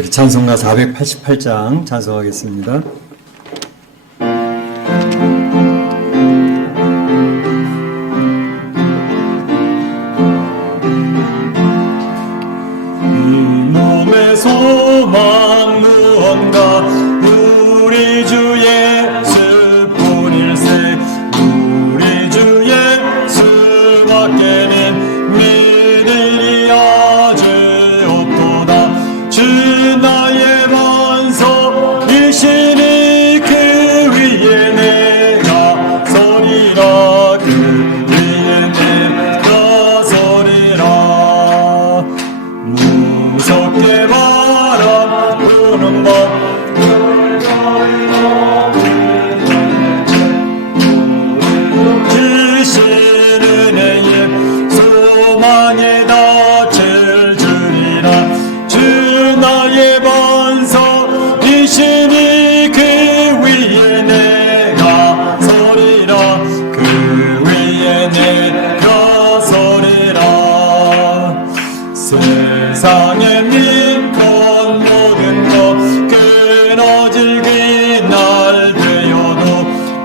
우리 찬송가 488장 찬송하겠습니다. 몸의 소망 무언가 우리 주 예수뿐일세. 우리 주 예수밖에는 믿으리 아주 없도다. 주 나의 반석이시니 그 위에 내가 서리라. 그 위에 내가 서리라. 무섭게 바라보는 법 주시는 은혜에 소망에 닿을 줄이라. 주 나의 반석이시니 그 위에 내가 서리라. 그 위에 내가 서리라. 세상에 믿던 모든 것 끊어질 그날 되어도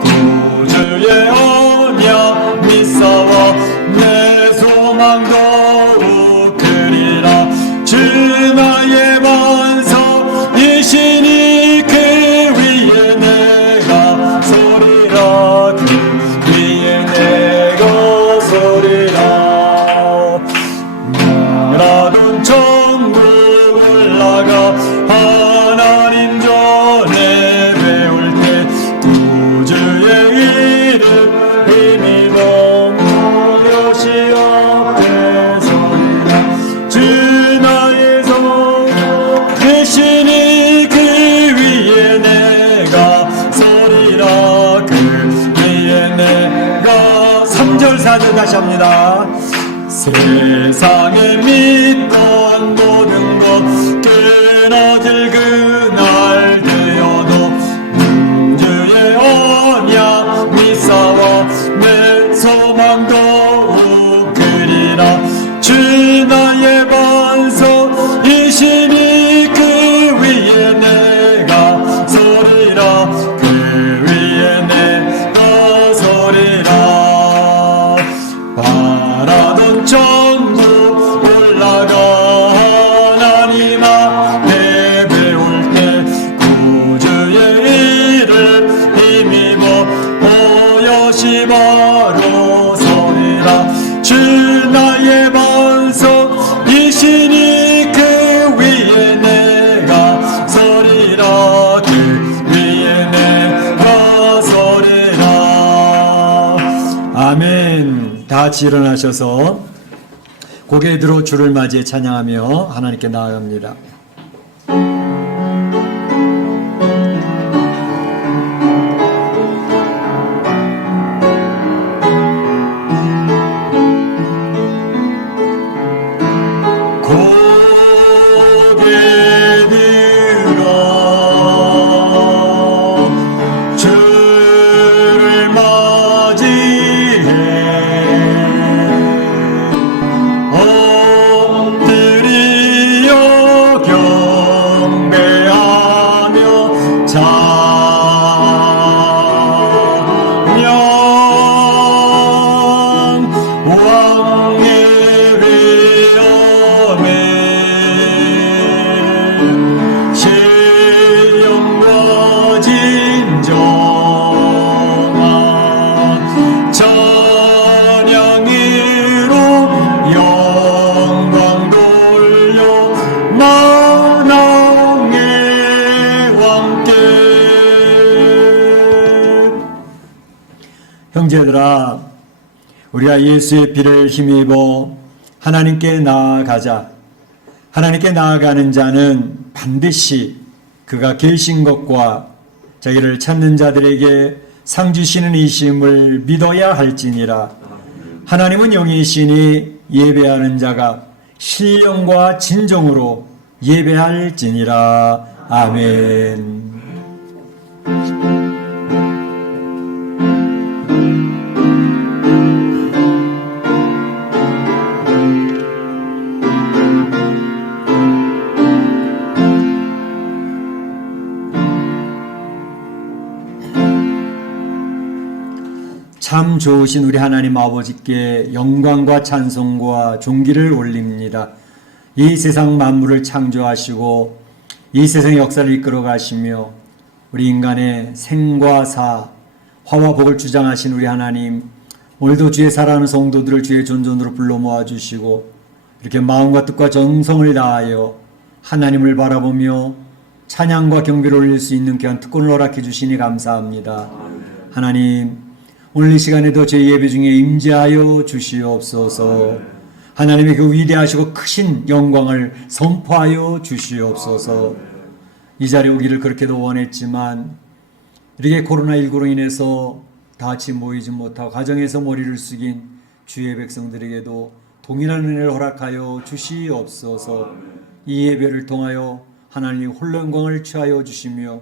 구주의 언약 믿사와 내 소망 더욱 크리라. 주 나의 반석이시니 그 위에 내가 서리라. 그 위에 내가 서리라. 나라던 천국 올라가 하나님 전에 배울 때 구주의 이름 힘입어 무엇이 앞에 서리라. 주 나의 성 대신이 그 위에 내가 서리라. 그 위에 내가 3절 4절 다시 합니다. 세상에 믿던 모든 것 끊어질 그날 되어도 주의 언약 믿사와 내 소망 더욱 크리라. 주 나의 반석이시니 그 위에 내가 서리라. 그 위에 내가 서리라. 바라던 천국 올라가 하나님 앞에 배울 때 구주의 이름 힘입어 오여시 바로 서리라. 주 나의 반석이시니 그 위에 내가 서리라. 그 위에 내가 서리라. 아멘. 다 같이 일어나셔서 고개 들어 주를 맞이해 찬양하며 하나님께 나아갑니다. 고개 들어 주를 맞이해 엎드려 경배하며 찬양. 왕의 위엄에 신령과 진정한 찬양으로 영광 돌려 만왕의 왕께. 형제들아, 우리가 예수의 피를 힘입어 하나님께 나아가자. 하나님께 나아가는 자는 반드시 그가 계신 것과 자기를 찾는 자들에게 상 주시는 이심을 믿어야 할지니라. 하나님은 영이시니 예배하는 자가 신령과 진정으로 예배할지니라. 아멘. 참 좋으신 우리 하나님 아버지께 영광과 찬송과 존귀를 올립니다. 이 세상 만물을 창조하시고 이 세상의 역사를 이끌어 가시며 우리 인간의 생과 사, 화와 복을 주장하신 우리 하나님, 오늘도 주의 사랑하는 성도들을 주의 존전으로 불러 모아주시고 이렇게 마음과 뜻과 정성을 다하여 하나님을 바라보며 찬양과 경배를 올릴 수 있는 귀한 특권을 허락해 주시니 감사합니다. 하나님, 오늘 이 시간에도 제 예배 중에 임재하여 주시옵소서. 하나님의 그 위대하시고 크신 영광을 선포하여 주시옵소서. 이 자리에 오기를 그렇게도 원했지만 이렇게 코로나19로 인해서 다 같이 모이지 못하고 가정에서 머리를 숙인 주의 백성들에게도 동일한 은혜를 허락하여 주시옵소서. 이 예배를 통하여 하나님 홀로 영광을 취하여 주시며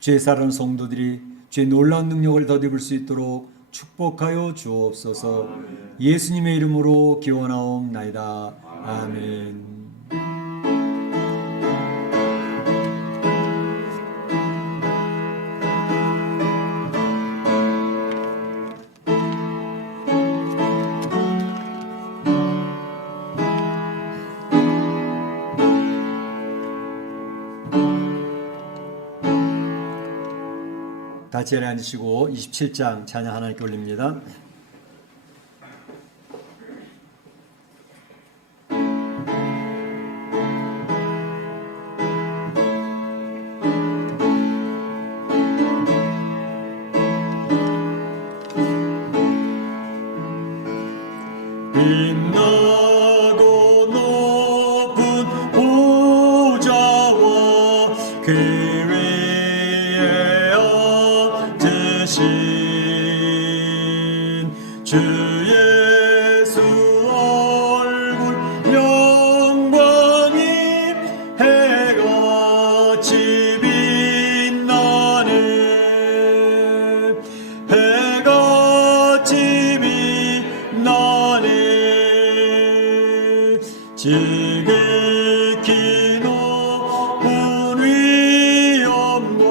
주의 사랑하는 성도들이 주의 놀라운 능력을 덧입을 수 있도록 축복하여 주옵소서. 예수님의 이름으로 기원하옵나이다. 아멘. 다 자리에 앉으시고 27장 찬양 하나님께 올립니다. 빛나고 높은 보좌와 그 위에 앉으신 주 예수 얼굴 영광이 해같이 빛나는 해같이 빛나는 지극히 높은 위엄과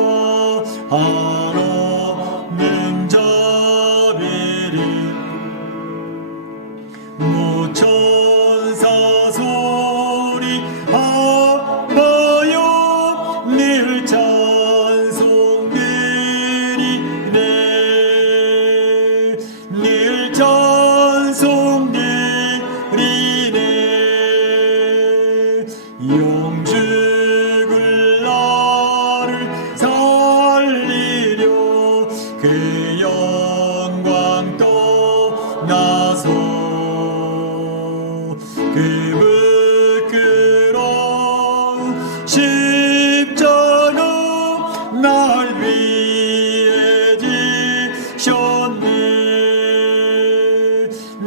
한없는 자비를 무천사 소리하여 늘 찬송드리네 늘 찬송드리네 영죽을 나를 살리려 그 영광 떠나서 그 부끄러운 십자가 날 위해 지셨네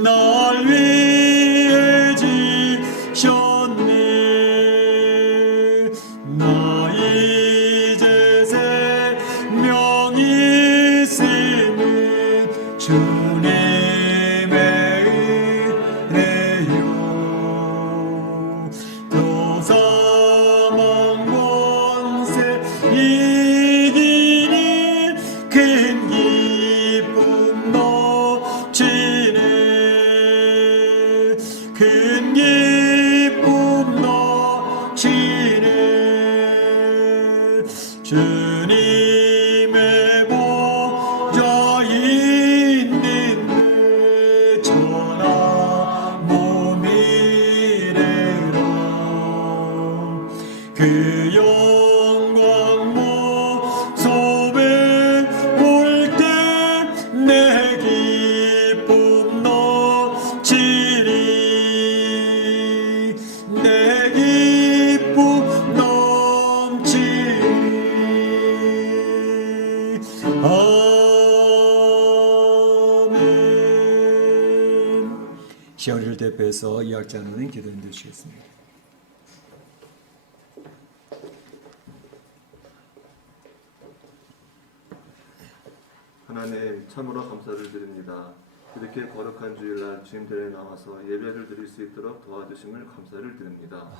날 위해 지셨네 나 이제 생명이 있음은 주님의 은혜요 또 사망 권세 이기니 큰 기쁨 넘치네 큰 기쁨 넘치네 주님의 보좌 있는데 전하 몸이래라 그 영광 모습에 올 때 내 기쁨 넘치리 내 기쁨 넘치리 아멘. 시어리를 대표해서 이학자는 기도해 주시겠습니다. 하나님 참으로 감사를 드립니다. 이렇게 거룩한 주일날 주님들에 나와서 예배를 드릴 수 있도록 도와주심을 감사를 드립니다.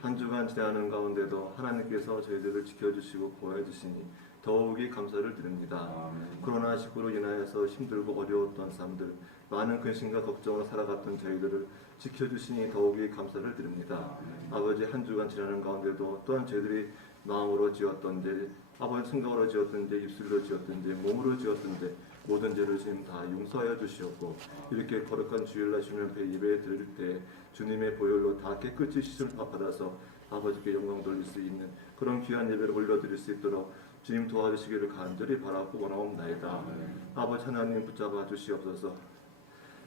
한 주간 지내하는 가운데도 하나님께서 저희들을 지켜주시고 보호해주시니 더욱이 감사를 드립니다. 코로나19로 인하여서 힘들고 어려웠던 사람들, 많은 근심과 걱정으로 살아갔던 저희들을 지켜주시니 더욱이 감사를 드립니다. 아버지 한 주간 지나는 가운데도 또한 저희들이 마음으로 지었던지 아버지 생각으로 지었던지 입술로 지었던지 몸으로 지었던지 모든 죄를 주님 다 용서하여 주시옵고 이렇게 거룩한 주일날 주님 앞에 예배 드릴 때 주님의 보혈로 다 깨끗이 씻음을 받아서 아버지께 영광 돌릴 수 있는 그런 귀한 예배를 올려드릴 수 있도록 주님 도와주시기를 간절히 바라고 원하옵나이다. 아버지 하나님 붙잡아 주시옵소서.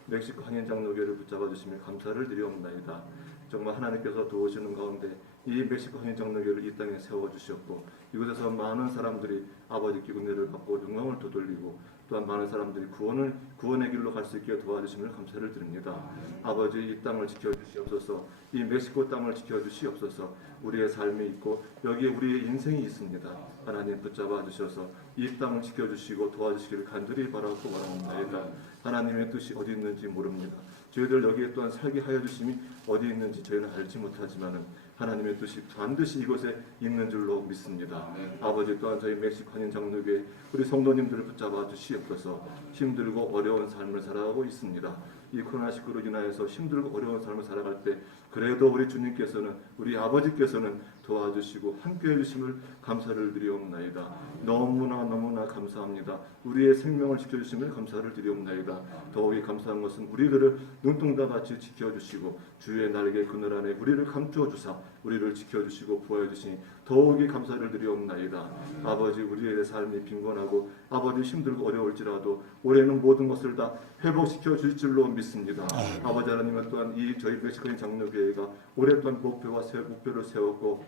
멕시코 한인 장로교를 붙잡아 주시며 감사를 드리옵나이다. 정말 하나님께서 도우시는 가운데 이 멕시코 한인 장로교를 이 땅에 세워 주셨고 이곳에서 많은 사람들이 아버지께 은혜를 받고 영광을 되돌리고 또한 많은 사람들이 구원의 길로 갈 수 있게 도와주심을 감사를 드립니다. 아버지 이 땅을 지켜주시옵소서. 이 멕시코 땅을 지켜주시옵소서. 우리의 삶이 있고 여기에 우리의 인생이 있습니다. 하나님 붙잡아 주셔서 이 땅을 지켜주시고 도와주시기를 간절히 바라고 원하옵나이다. 하나님의 뜻이 어디 있는지 모릅니다. 저희들 여기에 또한 살게 하여 주심이 어디 있는지 저희는 알지 못하지만은 하나님의 뜻이 반드시 이곳에 있는 줄로 믿습니다. 아버지 또한 저희 멕시코 한인 장로교회 우리 성도님들을 붙잡아 주시옵소서. 힘들고 어려운 삶을 살아가고 있습니다. 이 코로나19로 인하여서 힘들고 어려운 삶을 살아갈 때 그래도 우리 주님께서는 우리 아버지께서는 도와주시고 함께해 주심을 감사를 드리옵나이다. 너무나 감사합니다. 우리의 생명을 지켜주심을 감사를 드리옵나이다. 더욱이 감사한 것은 우리들을 눈동자같이 지켜주시고 주의 날개 그늘 안에 우리를 감추어주사 우리를 지켜주시고 보호해주시니 더욱이 감사를 드리옵나이다. 아버지 우리의 삶이 빈곤하고 아버지 힘들고 어려울지라도 올해는 모든 것을 다 회복시켜 주실 줄로 믿습니다. 아버지 하나님은 또한 이 저희 멕시코인 장로교회가 올해 또한 목표를 세웠고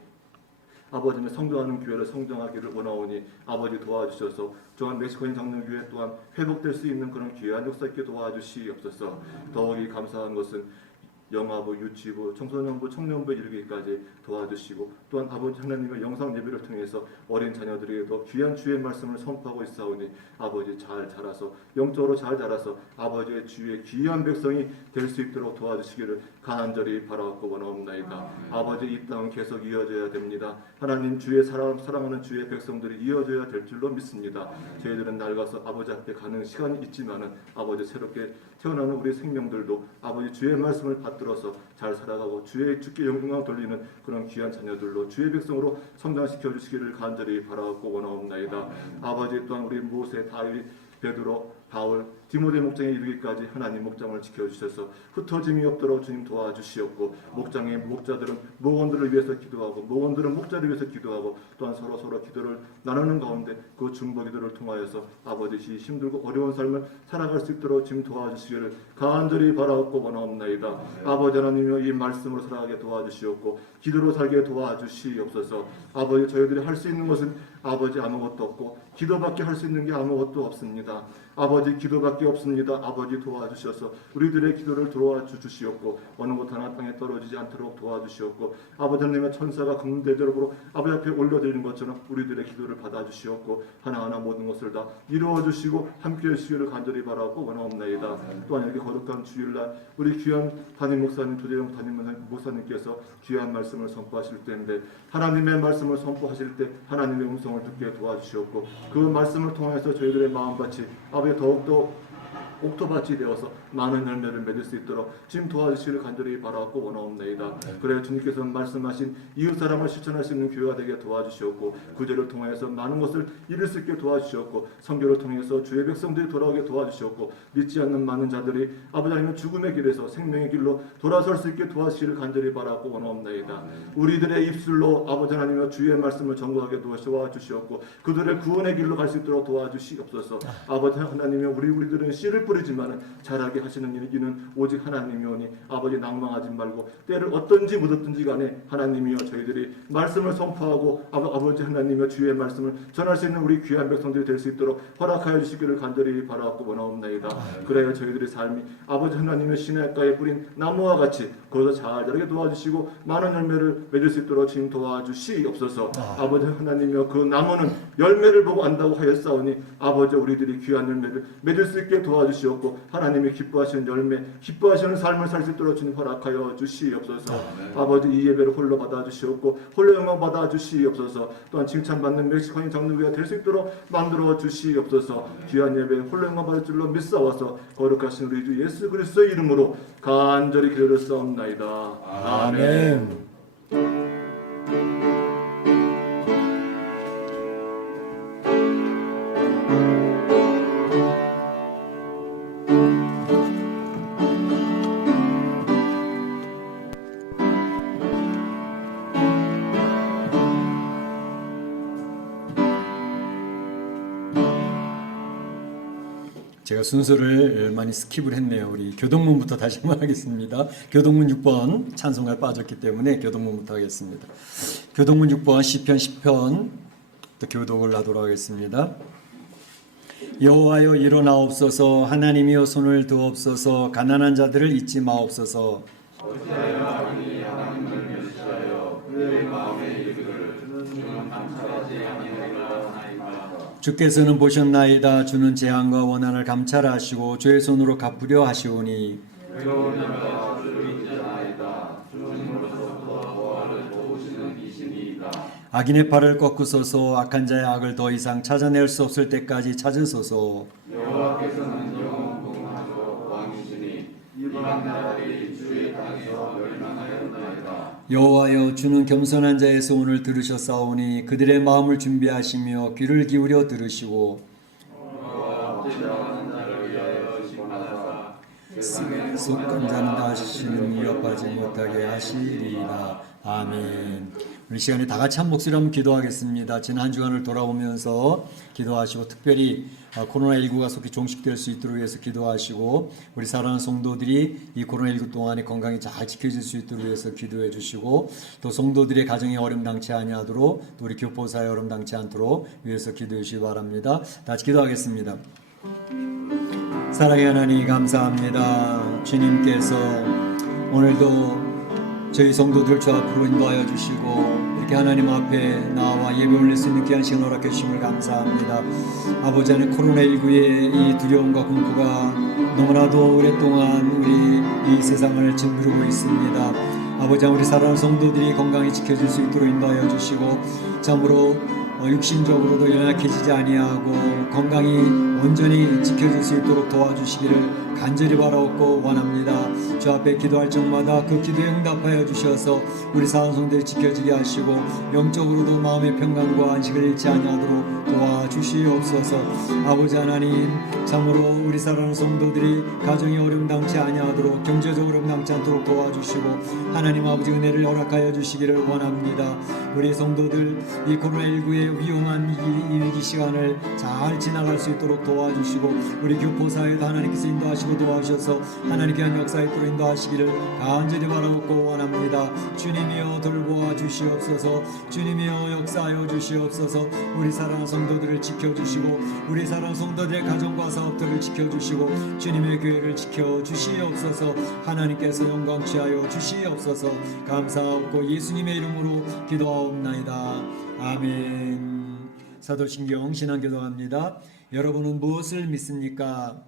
아버지는 성장하는 교회를 성장하기를 원하오니 아버지 도와주셔서 또한 멕시코인 장로교회 또한 회복될 수 있는 그런 귀한 역사 있게 도와주시옵소서. 더욱이 감사한 것은 영아부, 유치부, 청소년부, 청년부에 이르기까지 도와주시고 또한 아버지 하나님의 영상 예배를 통해서 어린 자녀들에게도 귀한 주의 말씀을 선포하고 있사오니 아버지 잘 자라서 영적으로 잘 자라서 아버지의 주의 귀한 백성이 될 수 있도록 도와주시기를 간절히 바라고 원하옵나이다. 아버지 이 땅은 계속 이어져야 됩니다. 하나님 주의 사랑하는 주의 백성들이 이어져야 될 줄로 믿습니다. 저희들은 낡아서 아버지 앞에 가는 시간이 있지만은 아버지 새롭게 태어나는 우리 생명들도 아버지 주의 말씀을 받들어서 잘 살아가고 주께 영광 돌리는 그런 귀한 자녀들로 주의 백성으로 성장시켜 주시기를 간절히 바라고 원하옵나이다. 아버지 또한 우리 모세, 다윗, 베드로, 바울, 디모데 목장에 이르기까지 하나님 목장을 지켜주셔서 흩어짐이 없도록 주님 도와주시옵고 목장의 목자들은 목원들을 위해서 기도하고 목원들은 목자를 위해서 기도하고 또한 서로 기도를 나누는 가운데 그 중보 기도를 통하여서 아버지 힘들고 어려운 삶을 살아갈 수 있도록 주님 도와주시기를 간절히 바라옵고 원하옵나이다. 아버지 하나님이여 이 말씀으로 살아가게 도와주시옵고 기도로 살게 도와주시옵소서. 아버지 저희들이 할 수 있는 것은 아버지 아무것도 없고 기도밖에 할 수 있는 게 아무것도 없습니다. 아버지 기도밖에 없습니다. 아버지 도와주셔서 우리들의 기도를 도와주시옵고 어느 것 하나 땅에 떨어지지 않도록 도와주시옵고 아버지 하나님의 천사가 금대적으로 아버지 앞에 올려드리는 것처럼 우리들의 기도를 받아주시옵고 하나하나 모든 것을 다 이루어주시고 함께해 주시기를 간절히 바라고 원하옵나이다. 또한 이렇게 거룩한 주일날 우리 귀한 담임 목사님 조재영 담임 목사님께서 귀한 말씀을 선포하실 때인데 하나님의 말씀을 선포하실 때 하나님의 음성을 듣게 도와주시옵고 그 말씀을 통해서 저희들의 마음밭이 아버지 더욱더 옥토밭이 되어서 많은 열매를 맺을 수 있도록 지금 도와주시기를 간절히 바라고 원하옵나이다. 그래야 주님께서 말씀하신 이웃사랑을 실천할 수 있는 교회가 되게 도와주시옵고 구제를 통해서 많은 것을 이룰 수 있게 도와주시옵고 선교를 통해서 주의 백성들이 돌아오게 도와주시옵고 믿지 않는 많은 자들이 아버지 하나님의 죽음의 길에서 생명의 길로 돌아설 수 있게 도와주시기를 간절히 바라고 원하옵나이다. 우리들의 입술로 아버지 하나님의 주의 말씀을 전거하게 도와주시옵고 그들의 구원의 길로 갈 수 있도록 도와주시옵소서. 아버지 하나님의 우리들은 씨를 뿌리지만 자라게 하시는 이는 오직 하나님이오니 아버지 낭망하지 말고 때를 어떤지 묻었든지 간에 하나님이여 저희들이 말씀을 선포하고 아버지 하나님의 주의 말씀을 전할 수 있는 우리 귀한 백성들이 될 수 있도록 허락하여 주시기를 간절히 바라고 원하옵나이다. 그래야 저희들의 삶이 아버지 하나님의 시냇가에 뿌린 나무와 같이 거기서 잘 자라게 도와주시고 많은 열매를 맺을 수 있도록 지금 도와주시옵소서. 아버지 하나님이여 그 나무는 열매를 보고 안다고 하였사오니 아버지 우리들이 귀한 열매를 맺을 수 있게 도와주시옵고 하나님이 기뻐하시는 열매 기뻐하시는 삶을 살 수 있도록 주님 허락하여 주시옵소서. 아버지 이 예배를 홀로 받아주시옵고 홀로 영광 받아주시옵소서. 또한 칭찬받는 멕시코인 장로교회가 될 수 있도록 만들어 주시옵소서. 귀한 예배 홀로 영광 받을 줄로 믿사와서 거룩하신 우리 주 예수 그리스도의 이름으로 간절히 기도드렸사옵나이다. 아멘. 제가 순서를 많이 스킵을 했네요. 우리 교동문부터 다시 한번 하겠습니다. 교동문 6번 찬송가에 빠졌기 때문에 교동문부터 하겠습니다. 교동문 6번 시편 10편 또 교독을 하도록 하겠습니다. 여호와여 일어나옵소서 하나님이여 손을 드옵소서 가난한 자들을 잊지 마옵소서. 주께서는 보셨나이다. 주는 재앙과 원한을 감찰하시고 주의 손으로 갚으려 하시오니 악인의 팔을 꺾으소서 악한 자의 악을 더 이상 찾아낼 수 없을 때까지 찾으소서. 여호와께서는 영원공하시고 왕이시니 이방 나라들이 주의 땅에서 멸망하였나이다. 여호와여 주는 겸손한 자의 소원을 들으셨사오니 그들의 마음을 준비하시며 귀를 기울여 들으시고 억제당하는 자를 위하여 심판하사 속간 자는 다시는 위협하지 못하게 하시리이다. 아멘. 우리 시간에 다 같이 한 목소리로 한번 기도하겠습니다. 지난 한 주간을 돌아보면서 기도하시고 특별히 코로나19가 속히 종식될 수 있도록 위해서 기도하시고 우리 사랑하는 성도들이 이 코로나19 동안에 건강이 잘 지켜질 수 있도록 위해서 기도해 주시고 또 성도들의 가정이 어림당치 아니하도록 또 우리 교포사회 어림당치 않도록 위해서 기도해 주시기 바랍니다. 다 같이 기도하겠습니다. 사랑의 하나님 감사합니다. 주님께서 오늘도 저희 성도들 주 앞으로 인도하여 주시고 이렇게 하나님 앞에 나와 예배 올릴 수 있는 귀한 시간 허락해 주심을 감사합니다. 아버지 안에 코로나19의 이 두려움과 공포가 너무나도 오랫동안 우리 이 세상을 짓누르고 있습니다. 아버지 우리 사랑하는 성도들이 건강히 지켜질 수 있도록 인도하여 주시고 참으로 육신적으로도 연약해지지 아니하고 건강이 온전히 지켜질 수 있도록 도와주시기를 간절히 바라옵고 원합니다. 주 앞에 기도할 적마다 그 기도에 응답하여 주셔서 우리 사랑성들이 지켜지게 하시고 영적으로도 마음의 평강과 안식을 잃지 아니하도록 도와주시옵소서. 아버지 하나님 참으로 우리 사랑하는 성도들이 가정이 어려움당치 아니하도록 경제적으로 어려움당치 않도록 도와주시고 하나님 아버지 은혜를 허락하여 주시기를 원합니다. 우리 성도들 이 코로나19의 위험한 이 위기 시간을 잘 지나갈 수 있도록 도와주시고 우리 교포사회도 하나님께서 인도하시고 도와주셔서 하나님 귀한 역사에 있도록 인도하시기를 간절히 바라옵고 원합니다. 주님이여 돌보아 주시옵소서. 주님이여 역사하여 주시옵소서. 우리 사랑하는 성도들을 지켜주시고 우리 사랑하는 성도들의 가정과 사업들을 지켜주시고 주님의 교회를 지켜주시옵소서. 하나님께서 영광 취하여 주시옵소서. 감사하고 예수님의 이름으로 기도하옵나이다. 아멘. 사도신경 신앙교독합니다. 여러분은 무엇을 믿습니까?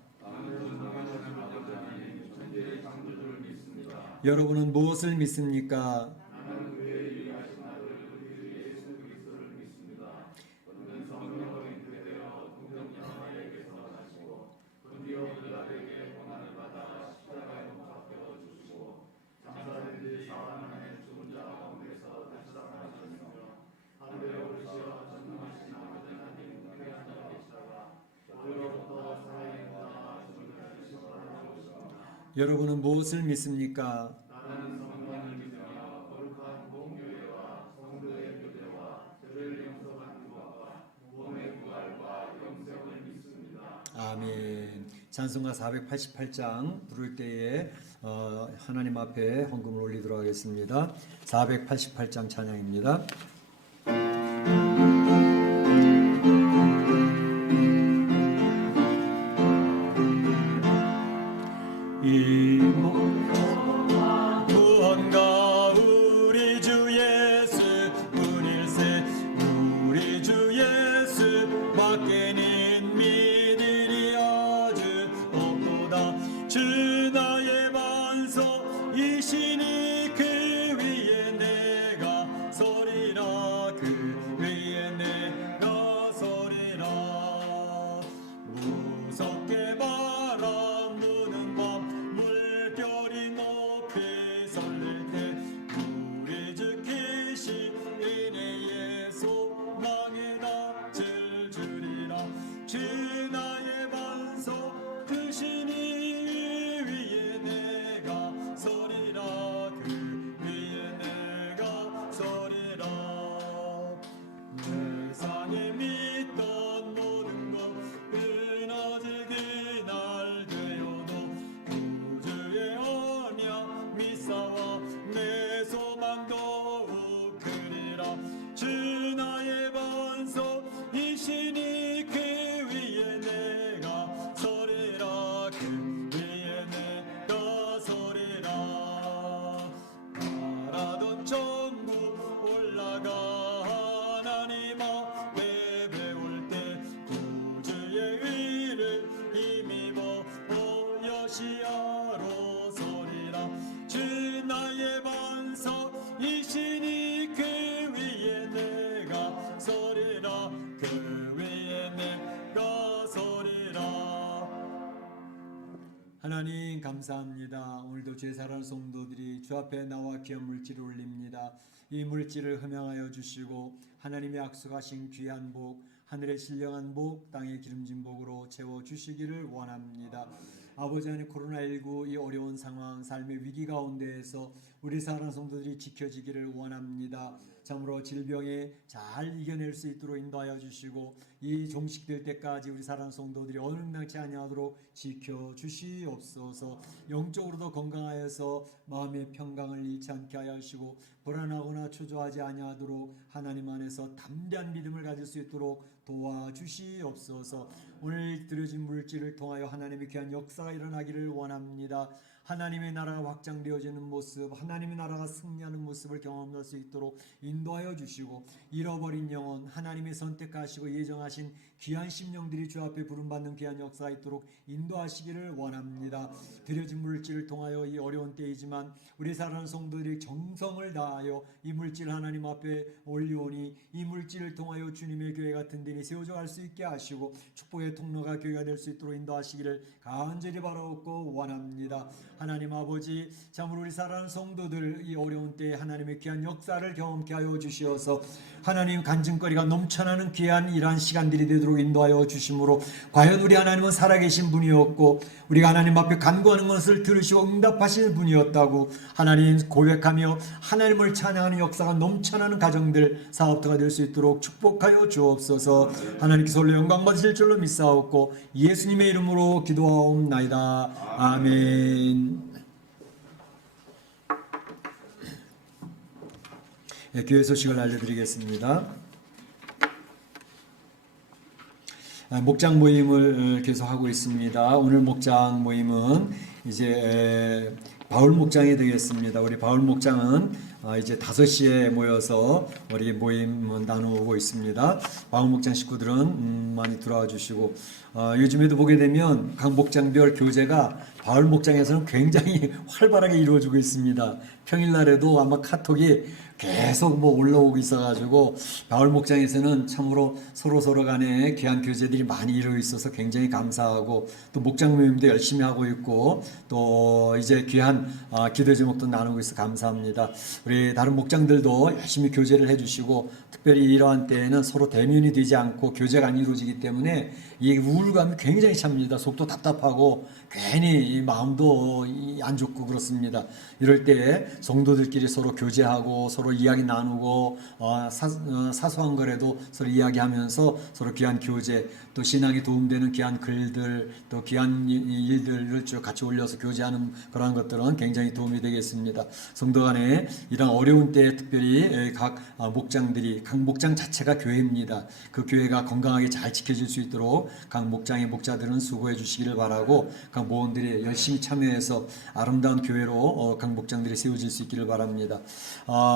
여러분은 무엇을 믿습니까? 여러분은 무엇을 믿습니까? 나는 성령을 믿으며 거룩한 공교회와 성도의 교제와 죄를 용서받는 것과 몸의 부활과 영생을 믿습니다. 아멘. 찬송가 488장 부를 때에 하나님 앞에 헌금을 올리도록 하겠습니다. 488장 찬양입니다. 구원가 우리 주 예수 문일세 우리 주 예수 주 나의 반석이시니 그 위에 내가 서리라 그 위에 내가 서리라 무섭게 바람 부는 밤 물결이 높이 설릴 때 우리 주 계시니의 소망에 닥칠 주리라 주 나의 반석 크시니 위에 내가 서리라 그 위에 내가 서리라 세상에 믿던 모든 것 끊어지기 날 되어도 구주의 언약 미사와 내 소망 더욱 크리라 주 나의 반석이시니 그 위에 내가 서리라 그 위에 내가 서리라 바라던 천국 올라가 하나님 앞에 배울 때 구주의 위를 힘입어 여시아로 서리라 주 나의 반석이시니 그 위에 내가 서리라 그 위에 내가 서리라 하나님 감사합니다. 오늘도 제사랑 성도들이 주 앞에 나와 귀한 물질을 올립니다. 이 물질을 흠양하여 주시고 하나님의 약속하신 귀한 복 하늘의 신령한 복 땅의 기름진 복으로 채워주시기를 원합니다. 아버지 하나님 코로나19 이 어려운 상황 삶의 위기 가운데에서 우리 사랑하는 성도들이 지켜지기를 원합니다. 참으로 질병에 잘 이겨낼 수 있도록 인도하여 주시고 이 종식될 때까지 우리 사랑하는 성도들이 어눌당치 아니하도록 지켜주시옵소서. 영적으로도 건강하여서 마음의 평강을 잃지 않게 하여 주시고 불안하거나 초조하지 아니하도록 하나님 안에서 담대한 믿음을 가질 수 있도록 도와주시옵소서. 오늘 드려진 물질을 통하여 하나님의 귀한 역사가 일어나기를 원합니다. 하나님의 나라가 확장되어지는 모습, 하나님의 나라가 승리하는 모습을 경험할 수 있도록 인도하여 주시고 잃어버린 영혼, 하나님의 선택하시고 예정하신 귀한 심령들이 주 앞에 부름받는 귀한 역사가 있도록 인도하시기를 원합니다. 드려진 물질을 통하여 이 어려운 때이지만 우리 사랑하는 성도들이 정성을 다하여 이 물질 하나님 앞에 올리오니 이 물질을 통하여 주님의 교회가 든든히 세워져 갈 수 있게 하시고 축복의 통로가 교회가 될 수 있도록 인도하시기를 간절히 바라옵고 원합니다. 하나님 아버지 참으로 우리 사랑하는 성도들 이 어려운 때에 하나님의 귀한 역사를 경험케 하여 주시어서 하나님 간증거리가 넘쳐나는 귀한 이러한 시간들이 되도록 인도하여 주심으로 과연 우리 하나님은 살아계신 분이었고 우리가 하나님 앞에 간구하는 것을 들으시고 응답하실 분이었다고 하나님 고백하며 하나님을 찬양하는 역사가 넘쳐나는 가정들 사업터가 될 수 있도록 축복하여 주옵소서. 하나님께서 홀로 영광 받으실 줄로 믿사옵고 예수님의 이름으로 기도하옵나이다. 아멘. 네, 교회 소식을 알려드리겠습니다. 목장 모임을 계속하고 있습니다. 오늘 목장 모임은 이제 바울 목장이 되겠습니다. 우리 바울 목장은 이제 5시에 모여서 우리 모임 나누고 있습니다. 바울 목장 식구들은 많이 들어와 주시고 요즘에도 보게 되면 각 목장별 교제가 바울 목장에서는 굉장히 활발하게 이루어지고 있습니다. 평일날에도 아마 카톡이 계속 올라오고 있어가지고 바울 목장에서는 참으로 서로 간에 귀한 교제들이 많이 이루어져 있어서 굉장히 감사하고 또 목장 모임도 열심히 하고 있고 또 이제 귀한 기도 제목도 나누고 있어 감사합니다. 우리 다른 목장들도 열심히 교제를 해주시고 특별히 이러한 때에는 서로 대면이 되지 않고 교제가 안 이루어지기 때문에 이 우울감이 굉장히 찹니다. 속도 답답하고 괜히 마음도 안 좋고 그렇습니다. 이럴 때 성도들끼리 서로 교제하고 서로 이야기 나누고 사소한 거라도 서로 이야기하면서 서로 귀한 교제 또 신앙에 도움되는 귀한 글들 또 귀한 일들을 쭉 같이 올려서 교제하는 그러한 것들은 굉장히 도움이 되겠습니다. 성도 간에 이런 어려운 때에 특별히 각 목장들이 각 목장 자체가 교회입니다. 그 교회가 건강하게 잘 지켜질 수 있도록 각 목장의 목자들은 수고해 주시기를 바라고 각 모원들이 열심히 참여해서 아름다운 교회로 각 목장들이 세워질 수 있기를 바랍니다.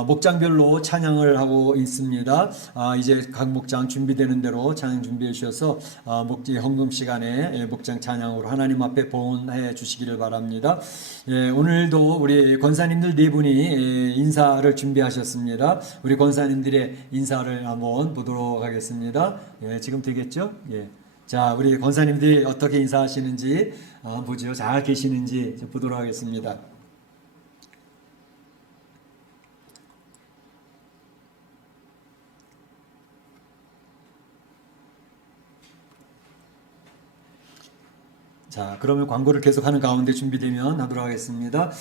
목장별로 찬양을 하고 있습니다. 이제 각 목장 준비되는 대로 찬양 준비해 주셔서 목지 헌금 시간에 목장 찬양으로 하나님 앞에 봉헌해 주시기를 바랍니다. 예, 오늘도 우리 권사님들 네 분이 인사를 준비하셨습니다. 우리 권사님들의 인사를 한번 보도록 하겠습니다. 예, 지금 되겠죠? 예. 자, 우리 권사님들이 어떻게 인사하시는지 보죠. 잘 계시는지 보도록 하겠습니다. 자, 그러면 광고를 계속하는 가운데 준비되면 하도록 하겠습니다.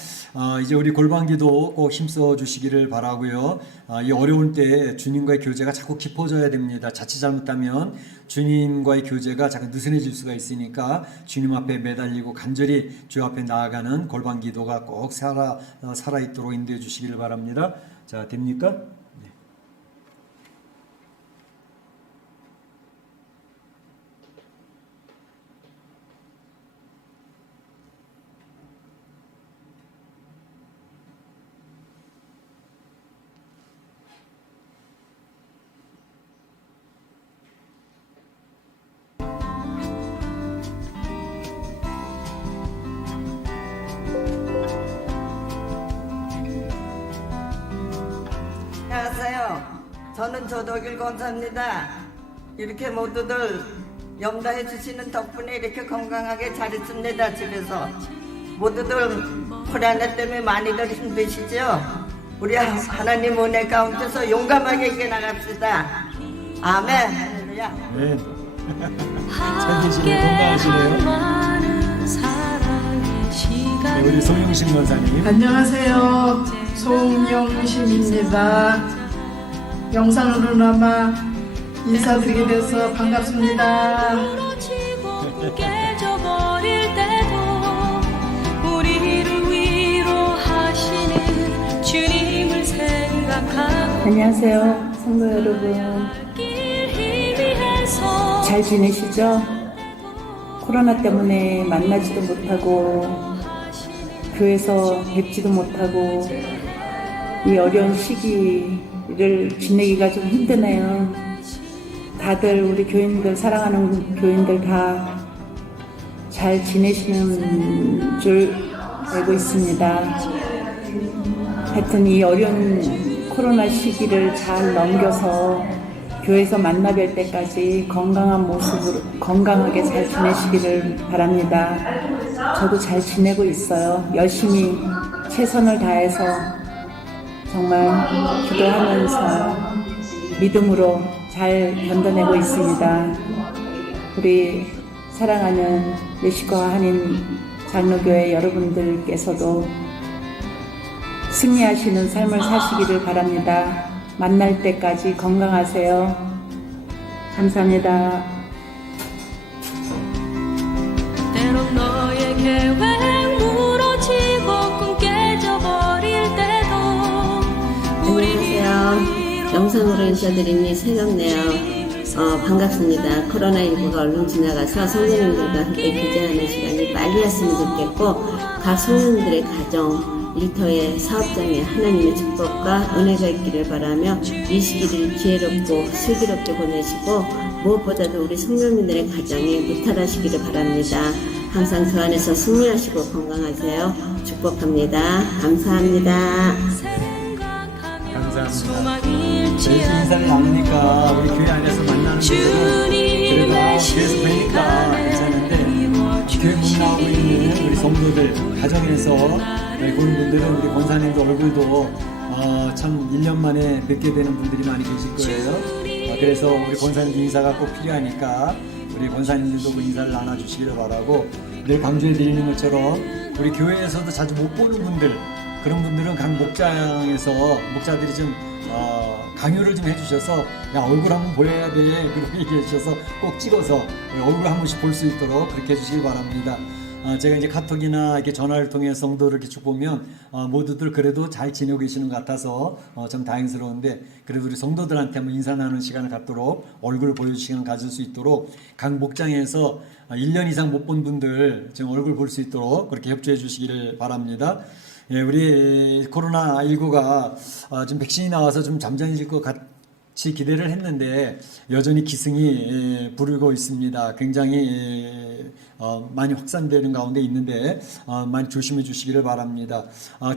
이제 우리 골방기도 꼭 힘써 주시기를 바라고요. 이 어려운 때에 주님과의 교제가 자꾸 깊어져야 됩니다. 자칫 잘못하면 주님과의 교제가 자꾸 느슨해질 수가 있으니까 주님 앞에 매달리고 간절히 주 앞에 나아가는 골방기도가 꼭 살아있도록 인도해 주시기를 바랍니다. 자, 됩니까? 안녕하세요. 저는 조덕일 권사입니다. 이렇게 모두들 염려해 주시는 덕분에 이렇게 건강하게 잘 있습니다. 집에서 모두들 코로나 때문에 많이들 힘드시죠? 우리 하나님 은혜 가운데서 용감하게 이겨나갑시다. 아멘. 할렐루야. 네. 잘 계시네요. 건강하시네요. 네, 우리 송영신 권사님. 안녕하세요. 송영심입니다. 영상으로나마 인사드리게 돼서 반갑습니다. 안녕하세요, 성도 여러분. 잘 지내시죠? 코로나 때문에 만나지도 못하고 교회에서 뵙지도 못하고 이 어려운 시기를 지내기가 좀 힘드네요. 다들 우리 교인들, 사랑하는 교인들 다 잘 지내시는 줄 알고 있습니다. 하여튼 이 어려운 코로나 시기를 잘 넘겨서 교회에서 만나 뵐 때까지 건강한 모습으로 건강하게 잘 지내시기를 바랍니다. 저도 잘 지내고 있어요. 열심히 최선을 다해서 정말 기도하면서 믿음으로 잘 견뎌내고 있습니다. 우리 사랑하는 예식과 한인 장로교회 여러분들께서도 승리하시는 삶을 사시기를 바랍니다. 만날 때까지 건강하세요. 감사합니다. 때론 너의 계획 무너지고 꿈 깨져버릴 때도 안녕하세요. 영상으로 인사드리니 새롭네요. 반갑습니다. 코로나19가 얼른 지나가서 성도님들과 함께 교제하는 시간이 빨리 왔으면 좋겠고 각 성도님들의 가정, 일터의 사업장에 하나님의 축복과 은혜가 있기를 바라며 이 시기를 지혜롭고 슬기롭게 보내시고 무엇보다도 우리 성도님들의 가정이 무탈하시기를 바랍니다. 항상 그 안에서 승리하시고 건강하세요. 축복합니다. 감사합니다. 감사합니다. 저희 인사를 나누니까 우리 교회 안에서 만나는 분들은 그래도 교회에서 뵈니까 괜찮은데 교회 문 나오고 있는 우리 성도들 가정에서 보는 분들은 우리 권사님도 얼굴도 참 1년 만에 뵙게 되는 분들이 많이 계실 거예요. 그래서 우리 권사님 인사가 꼭 필요하니까 우리 권사님들도 그 인사를 나눠주시기를 바라고 늘 강조해 드리는 것처럼 우리 교회에서도 자주 못 보는 분들 그런 분들은 각 목장에서 목자들이 좀 강요를 좀 해주셔서 야 얼굴 한번 보여야 돼 그렇게 얘기해 주셔서 꼭 찍어서 얼굴 한 번씩 볼 수 있도록 그렇게 해주시기 바랍니다. 제가 이제 카톡이나 이렇게 전화를 통해 성도를 이렇게 쭉 보면 모두들 그래도 잘 지내고 계시는 것 같아서 좀 다행스러운데, 그래도 우리 성도들한테 한번 인사 나누는 시간을 갖도록, 얼굴 보여주는 시간을 가질 수 있도록 각 목장에서 1년 이상 못 본 분들 지금 얼굴 볼 수 있도록 그렇게 협조해 주시기를 바랍니다. 예, 우리 코로나19가 지금 백신이 나와서 좀 잠잠해질 것 같이 기대를 했는데 여전히 기승이 부르고 있습니다. 굉장히 많이 확산되는 가운데 있는데 많이 조심해 주시기를 바랍니다.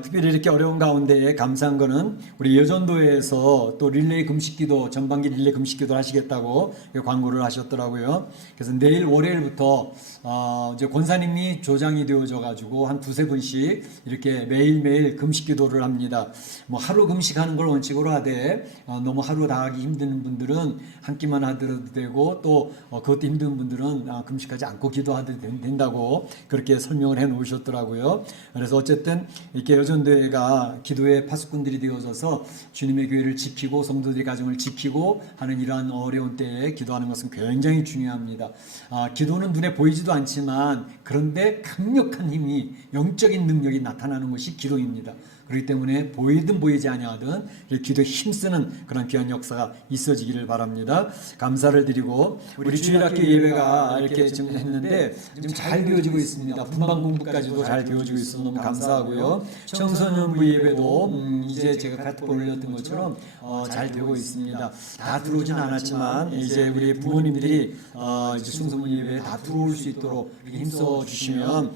특별히 이렇게 어려운 가운데 감사한 거는 우리 여전도에서 또 릴레이 금식기도, 전반기 릴레이 금식기도를 하시겠다고 광고를 하셨더라고요. 그래서 내일 월요일부터 이제 권사님이 조장이 되어져 가지고 한 두세 분씩 이렇게 매일매일 금식기도를 합니다. 뭐 하루 금식하는 걸 원칙으로 하되 너무 하루 다 하기 힘든 분들은 한 끼만 하더라도 되고, 또 그것도 힘든 분들은 금식하지 않고 기도하도 된다고 그렇게 설명을 해 놓으셨더라고요. 그래서 어쨌든 이렇게 여전도회가 기도의 파수꾼들이 되어져서 주님의 교회를 지키고 성도들의 가정을 지키고 하는 이러한 어려운 때에 기도하는 것은 굉장히 중요합니다. 기도는 눈에 보이지도 않지만 그런데 강력한 힘이, 영적인 능력이 나타나는 것이 기도입니다. 그렇기 때문에 보이든 보이지 아니하든 기도에 힘쓰는 그런 귀한 역사가 있어지기를 바랍니다. 감사를 드리고, 우리 주일학교 예배가 이렇게 지금 했는데 지금 잘 되어지고 있습니다. 분방 공부까지도 잘 되어지고 있어서 너무 감사하고요. 청소년부 예배도 이제 제가 카톡 올렸던 것처럼 잘 되고 있습니다. 다 들어오진 않았지만 이제 우리 부모님들이 이제 충성부 예배에 다 들어올 수 있도록 힘써 주시면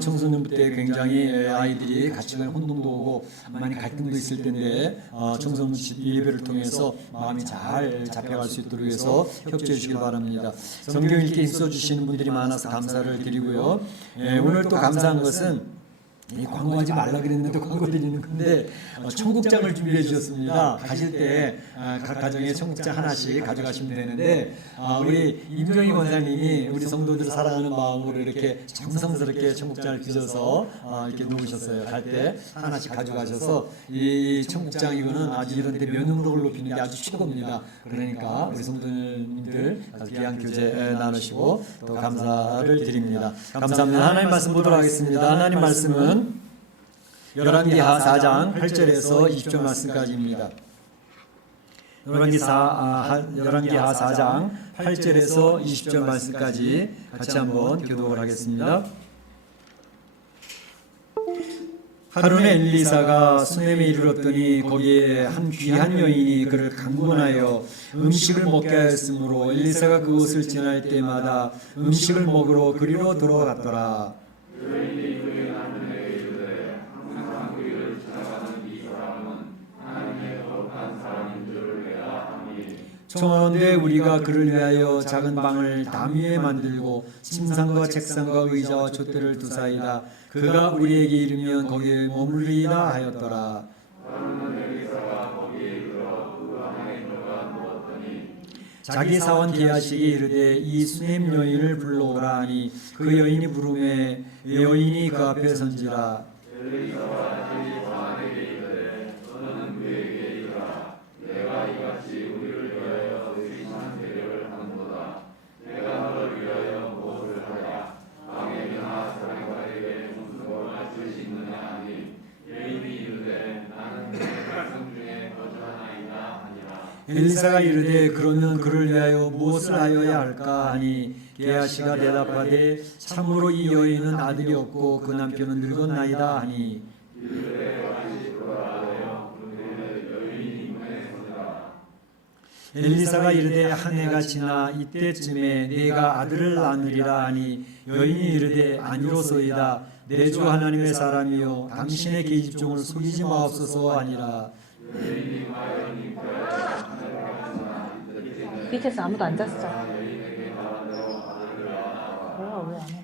청소년부 때 굉장히 아이들이 가치관 혼동도 오고 많이 갈등도 있을 텐데 청소년 예배를 통해서 마음이 잘 잡혀갈 수 있도록 해서 협조해 주시길 바랍니다. 성경 읽기 힘써 주시는 분들이 많아서 감사를 드리고요. 오늘 또 감사한 것은 광고하지 말라 그랬는데 광고 드리는 건데 청국장을 준비해 주셨습니다. 가실 때 각 가정에 청국장 하나씩 가져가시면 되는데 우리 임종희 권사님이 우리 성도들을 사랑하는 마음으로 이렇게 정성스럽게 청국장을 빚어서 이렇게 놓으셨어요. 갈 때 하나씩 가져가셔서 이 청국장 이거는 아주 이런 데 면역력을 높이는 게 아주 최고입니다. 그러니까 우리 성도님들 귀한 교제 나누시고 또 감사를 드립니다. 감사합니다. 하나님 말씀 보도록 하겠습니다. 하나님 말씀은 열왕기하 4장 8절에서 20절 말씀까지입니다. 열왕기하 4장 8절에서 20절 말씀까지 같이 한번 교독을 하겠습니다. 하루는 엘리사가 수넴에 이르렀더니 거기에 한 귀한 여인이 그를 강권하여 음식을 먹게 하였으므로 엘리사가 그곳을 지날 때마다 음식을 먹으러 그리로 들어갔더라. 청하건대 우리가 그를 위하여 작은 방을 담 위에 만들고 침상과 책상과 의자와 촛대를 두사이다. 그가 우리에게 이르면 거기에 머물리라 하였더라. 자기 사원 게하시게 이르되 이 수넴 여인을 불러오라 하니 그 여인이 부르매 여인이 그 앞에 선지라. 엘리사가 이르되 그러면 그를 위하여 무엇을 하여야 할까 하니 게하시가 대답하되 참으로 이 여인은 아들이 없고 그 남편은 늙었나이다 하니 엘리사가 이르되 한 해가 지나 이때쯤에 내가 아들을 낳으리라 하니 여인이 이르되 아니로소이다. 내 주 하나님의 사람이여 당신의 계집종을 속이지 마옵소서 하니라. 밑에서 아무도 안 잤어.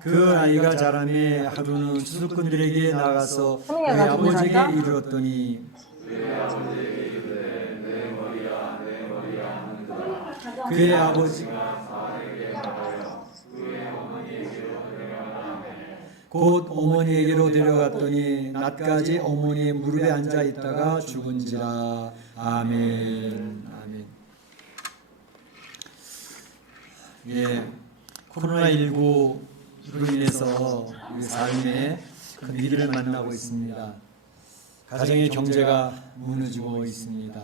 그 아이가 자라매 하루는 추수꾼들에게 나가서 그의 아버지에게 이르렀더니 그의 아버지가 곧 어머니에게로 데려갔더니 낮까지 어머니의 무릎에 앉아 있다가 죽은지라. 아멘. 아멘. 예, 코로나19 그로 인해서 우리 삶에 큰 위기를 만나고 있습니다. 가정의 경제가 무너지고 있습니다.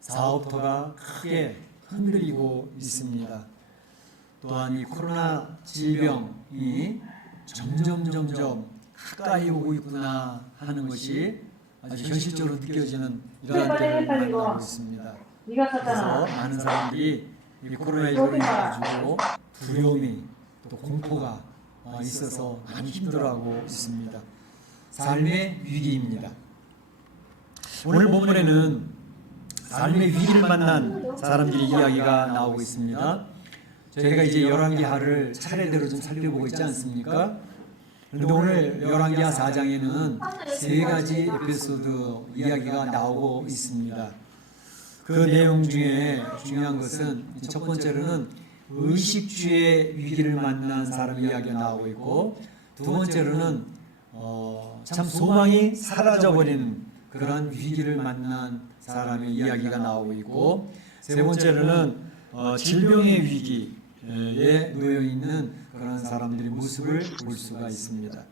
사업터가 크게 흔들리고 있습니다. 또한 이 코로나 질병이 점점 가까이 오고 있구나 하는 것이 아주 현실적으로 느껴지는 이러한 때를 만나고 있습니다. 그래서 많은 사람들이 이 코로나19로 인해가지고 두려움이 또 공포가 있어서 많이 힘들어하고 있습니다. 삶의 위기입니다. 오늘 본문에는 삶의 위기를 만난 사람들의 이야기가 나오고 있습니다. 저희가 이제 열왕기하를 차례대로 좀 살펴보고 있지 않습니까? 그런데 오늘 열왕기하 4장에는 세 가지 에피소드 이야기가 나오고 있습니다. 그 내용 중에 중요한 것은 첫 번째로는 의식주의 위기를 만난 사람의 이야기가 나오고 있고, 두 번째로는 참 소망이 사라져버리는 그런 위기를 만난 사람의 이야기가 나오고 있고, 세 번째로는 질병의 위기에 놓여 있는 그런 사람들의 모습을 볼 수가 있습니다.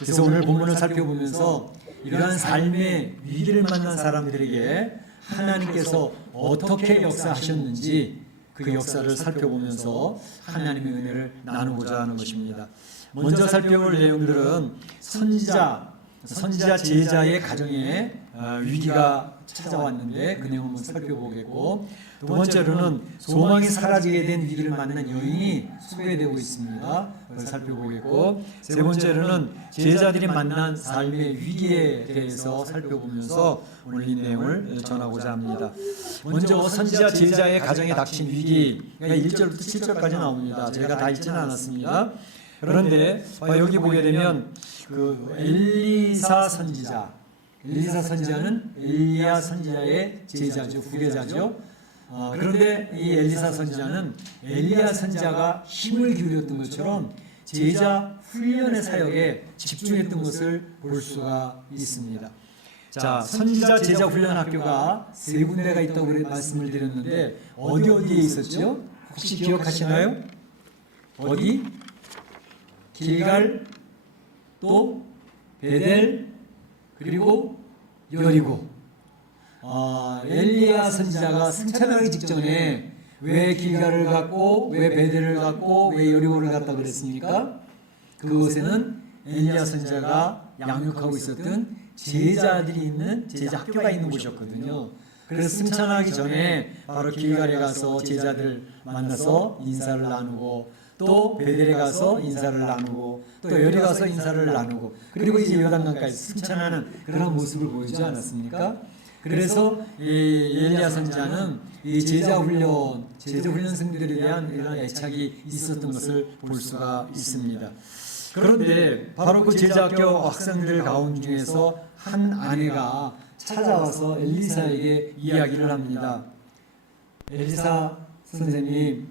그래서 오늘 본문을 살펴보면서 이러한 삶의 위기를 만난 사람들에게 하나님께서 어떻게 역사하셨는지 그 역사를 살펴보면서 하나님의 은혜를 나누고자 하는 것입니다. 먼저 살펴볼 내용들은 선지자 제자의 가정에 위기가 찾아왔는데 그 내용을 한번 살펴보겠고, 두 번째로는 소망이 사라지게 된 위기를 만난 여인이 소개되고 있습니다. 그걸 살펴보겠고, 세 번째로는 제자들이 만난 삶의 위기에 대해서 살펴보면서 오늘 이 내용을 전하고자 합니다. 먼저 선지자 제자의 가정에 닥친 위기가 1절부터 7절까지 나옵니다. 제가 다 읽지는 않았습니다. 그런데 여기 보게 되면 그 엘리사 선지자는 엘리야 선지자의 제자죠, 후계자죠. 그런데 이 엘리사 선지자는 엘리야 선지자가 힘을 기울였던 것처럼 제자 훈련의 사역에 집중했던 것을 볼 수가 있습니다. 자, 선지자 제자 훈련 학교가 세 군데가 있다고 말씀을 드렸는데 어디에 있었죠? 혹시 기억하시나요? 어디? 길갈, 또 베델, 그리고 여리고. 엘리야 선지자가 승천하기 직전에 왜 길갈을 갔고, 왜 베델을 갔고, 왜 여리고를 갔다 그랬습니까? 그곳에는 엘리야 선지자가 양육하고 있었던 제자들이 있는 제자 학교가 있는 곳이었거든요. 그래서 승천하기 전에 바로 길갈에 가서 제자들 만나서 인사를 나누고, 또 베델에 가서 인사를 나누고, 또 여리 가서 인사를 나누고, 그리고 이제 요단강까지 승천하는 그런 모습을 보이지 않았습니까? 그래서 이 엘리야 선지자는 이 제자 훈련생들에 대한 이런 애착이 있었던 것을 볼 수가 있습니다. 그런데 바로 그 제자학교 학생들 가운데 중에서 한 아내가 찾아와서 엘리사에게 이야기를 합니다. 엘리사 선생님,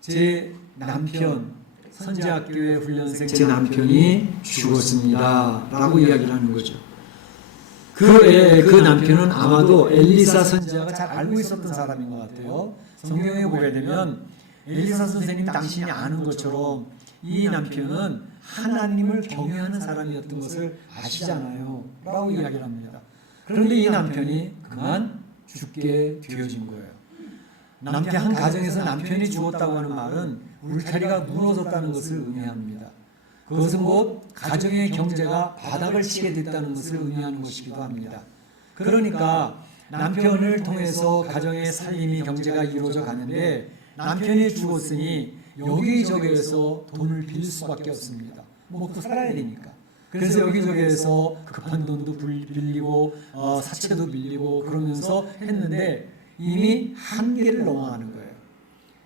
제 남편, 선지학교의 훈련생 제 남편이 죽었습니다 라고 이야기를 하는 거죠. 그 남편은 아마도 엘리사 선지자가 잘 알고 있었던 사람인 것 같아요. 성경에 보게 되면 엘리사 선생님 당신이 아는 것처럼 이 남편은 하나님을 경외하는 사람이었던 것을 아시잖아요 라고 이야기를 합니다. 그런데 이 남편이 그만 죽게 되어진 거예요. 한 가정에서 남편이 죽었다고 하는 말은 울타리가 무너졌다는 것을 의미합니다. 그것은 곧 가정의 경제가 바닥을 치게 됐다는 것을 의미하는 것이기도 합니다. 그러니까 남편을 통해서 가정의 살림이 경제가 이루어져 가는데 남편이 죽었으니 여기저기에서 돈을 빌릴 수밖에 없습니다. 먹고 살아야 되니까. 그래서 여기저기에서 급한 돈도 빌리고 사채도 빌리고 그러면서 했는데 이미 한계를 넘어가는 거예요.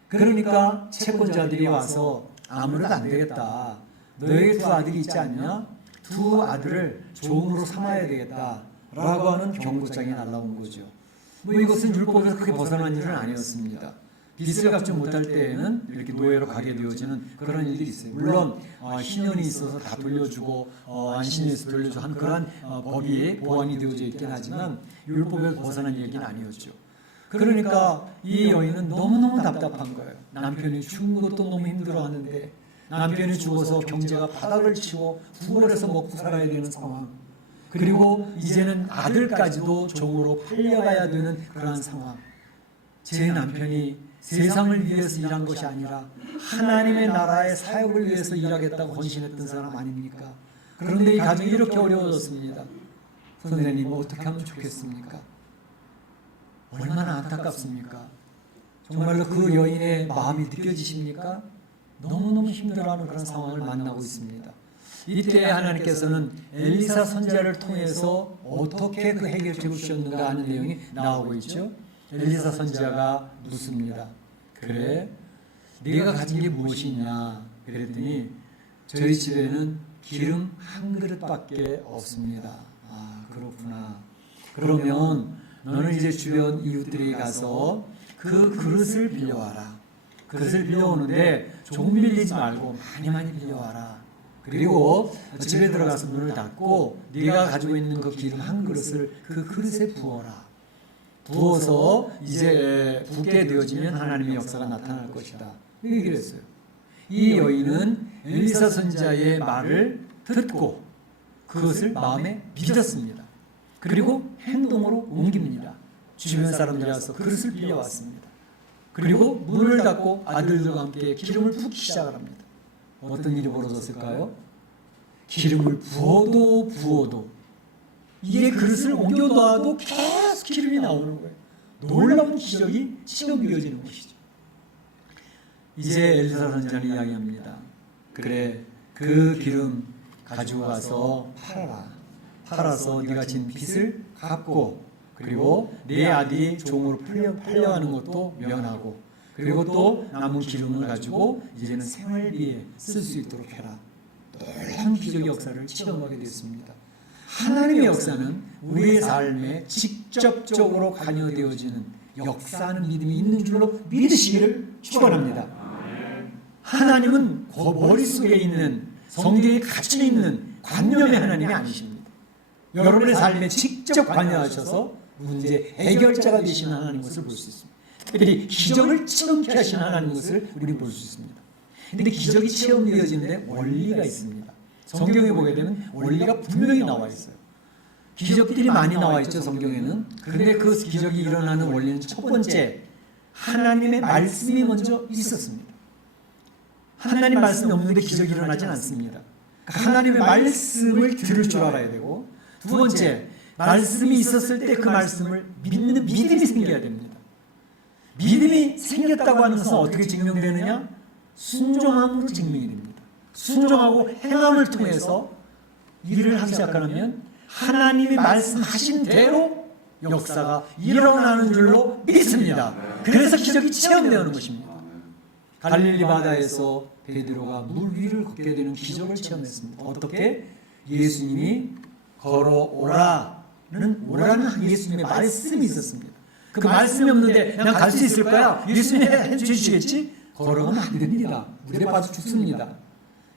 그러니까 채권자들이 와서 아무래도 안 되겠다. 너에게 두 아들이 있지 않냐? 두 아들을 종으로 삼아야 되겠다 라고 하는 경고장이 날라온 거죠. 이것은 율법에서 크게 벗어난 일은 아니었습니다. 빚을 갚지 못할 때에는 이렇게 노예로 가게 되어지는 그런 일들이 있어요. 물론 신연이 있어서 다 돌려주고 안신에서 돌려주고 한 그런 법이 보완이 되어져 있긴 하지만 율법에서 벗어난 얘기는 아니었죠. 그러니까 이 여인은 너무너무 답답한 거예요. 남편이 죽은 것도 너무 힘들어하는데 남편이 죽어서 경제가 바닥을 치고 구걸해서 먹고 살아야 되는 상황. 그리고 이제는 아들까지도 종으로 팔려가야 되는 그러한 상황. 제 남편이 세상을 위해서 일한 것이 아니라 하나님의 나라의 사역을 위해서 일하겠다고 헌신했던 사람 아닙니까? 그런데 이 가정이 이렇게 어려워졌습니다. 선생님, 어떻게 하면 좋겠습니까? 얼마나 안타깝습니까? 정말로 그 여인의 마음이 느껴지십니까? 너무너무 힘들어하는 그런 상황을 만나고 있습니다. 이때 하나님께서는 엘리사 선지자를 통해서 어떻게 그 해결책을 주셨는가 하는 내용이 나오고 있죠. 엘리사 선지자가 묻습니다. 그래, 네가 가진 게 무엇이 있냐? 그랬더니 저희 집에는 기름 한 그릇밖에 없습니다. 아, 그렇구나. 그러면 너는 이제 주변 이웃들에게 가서 그 그릇을 빌려와라. 그릇을 빌려오는데 좀 빌리지 말고 많이 빌려와라. 그리고 집에 들어가서 문을 닫고 네가 가지고 있는 그 기름 한 그릇을 그 그릇에 부어라. 부어서 이제 붓게 되어지면 하나님의 역사가 나타날 것이다. 이렇게 얘기를 했어요. 이 여인은 엘리사 선지자의 말을 듣고 그것을 마음에 믿었습니다. 그리고 행동으로 옮깁니다. 주변 사람들이 와서 그릇을 빌려왔습니다. 그리고 문을 닫고 아들들과 함께 기름을 붓기 시작을 합니다. 어떤 일이 벌어졌을까요? 기름을 부어도 이게 그릇을 옮겨놔도 계속 기름이 나오는 거예요. 놀라운 기적이 체험되어지는 것이죠. 이제 엘리사 선지자는 이야기합니다. 그래, 그 기름 가지고 가서 팔아서 네가 진 빚을 갚고, 그리고 내 아들이 종으로 팔려가는 것도 면하고, 그리고 또 남은 기름을 가지고 이제는 생활비에 쓸 수 있도록 해라. 놀라운 기적의 역사를 체험하게 됐습니다. 하나님의 역사는 우리의 삶에 직접적으로 관여되어지는 역사하는 믿음이 있는 줄로 믿으시기를 축원합니다. 하나님은 머릿속에 있는 성경에 갇혀 있는 관념의 하나님이 아니십니다. 여러분의 삶에 직접 관여하셔서 문제 해결자가 되시는 하나님 것을 볼 수 있습니다. 특별히 기적을 체험케 하시는 하나님 것을 우리 볼 수 있습니다. 그런데 기적이 체험되어지는데 원리가 있습니다. 성경에 보게 되면 원리가 분명히 나와 있어요. 기적들이 많이 나와 있죠, 성경에는. 그런데 그 기적이 일어나는 원리는 첫 번째, 하나님의 말씀이 먼저 있었습니다. 하나님 말씀이 없는데 기적이 일어나진 않습니다. 하나님의 말씀을 들을 줄 알아야 되고, 두 번째, 말씀이 있었을 때 그 말씀을 믿는 믿음이 생겨야 됩니다. 믿음이 생겼다고 하는 것은 어떻게 증명되느냐? 순종함으로 증명이 됩니다. 순종하고 행함을 통해서 일을 하기 시작하면 하나님이 말씀하신 대로 역사가 일어나는 줄로 믿습니다. 그래서 기적이 체험되는 것입니다. 갈릴리 바다에서 베드로가 물 위를 걷게 되는 기적을 체험했습니다. 어떻게? 예수님이 걸어오라는 예수님의 말씀이 있었습니다. 그 말씀이 없는데 난 갈 수 있을 거야. 예수님이 해주시겠지? 걸어가면 안 됩니다. 물에 빠져 죽습니다.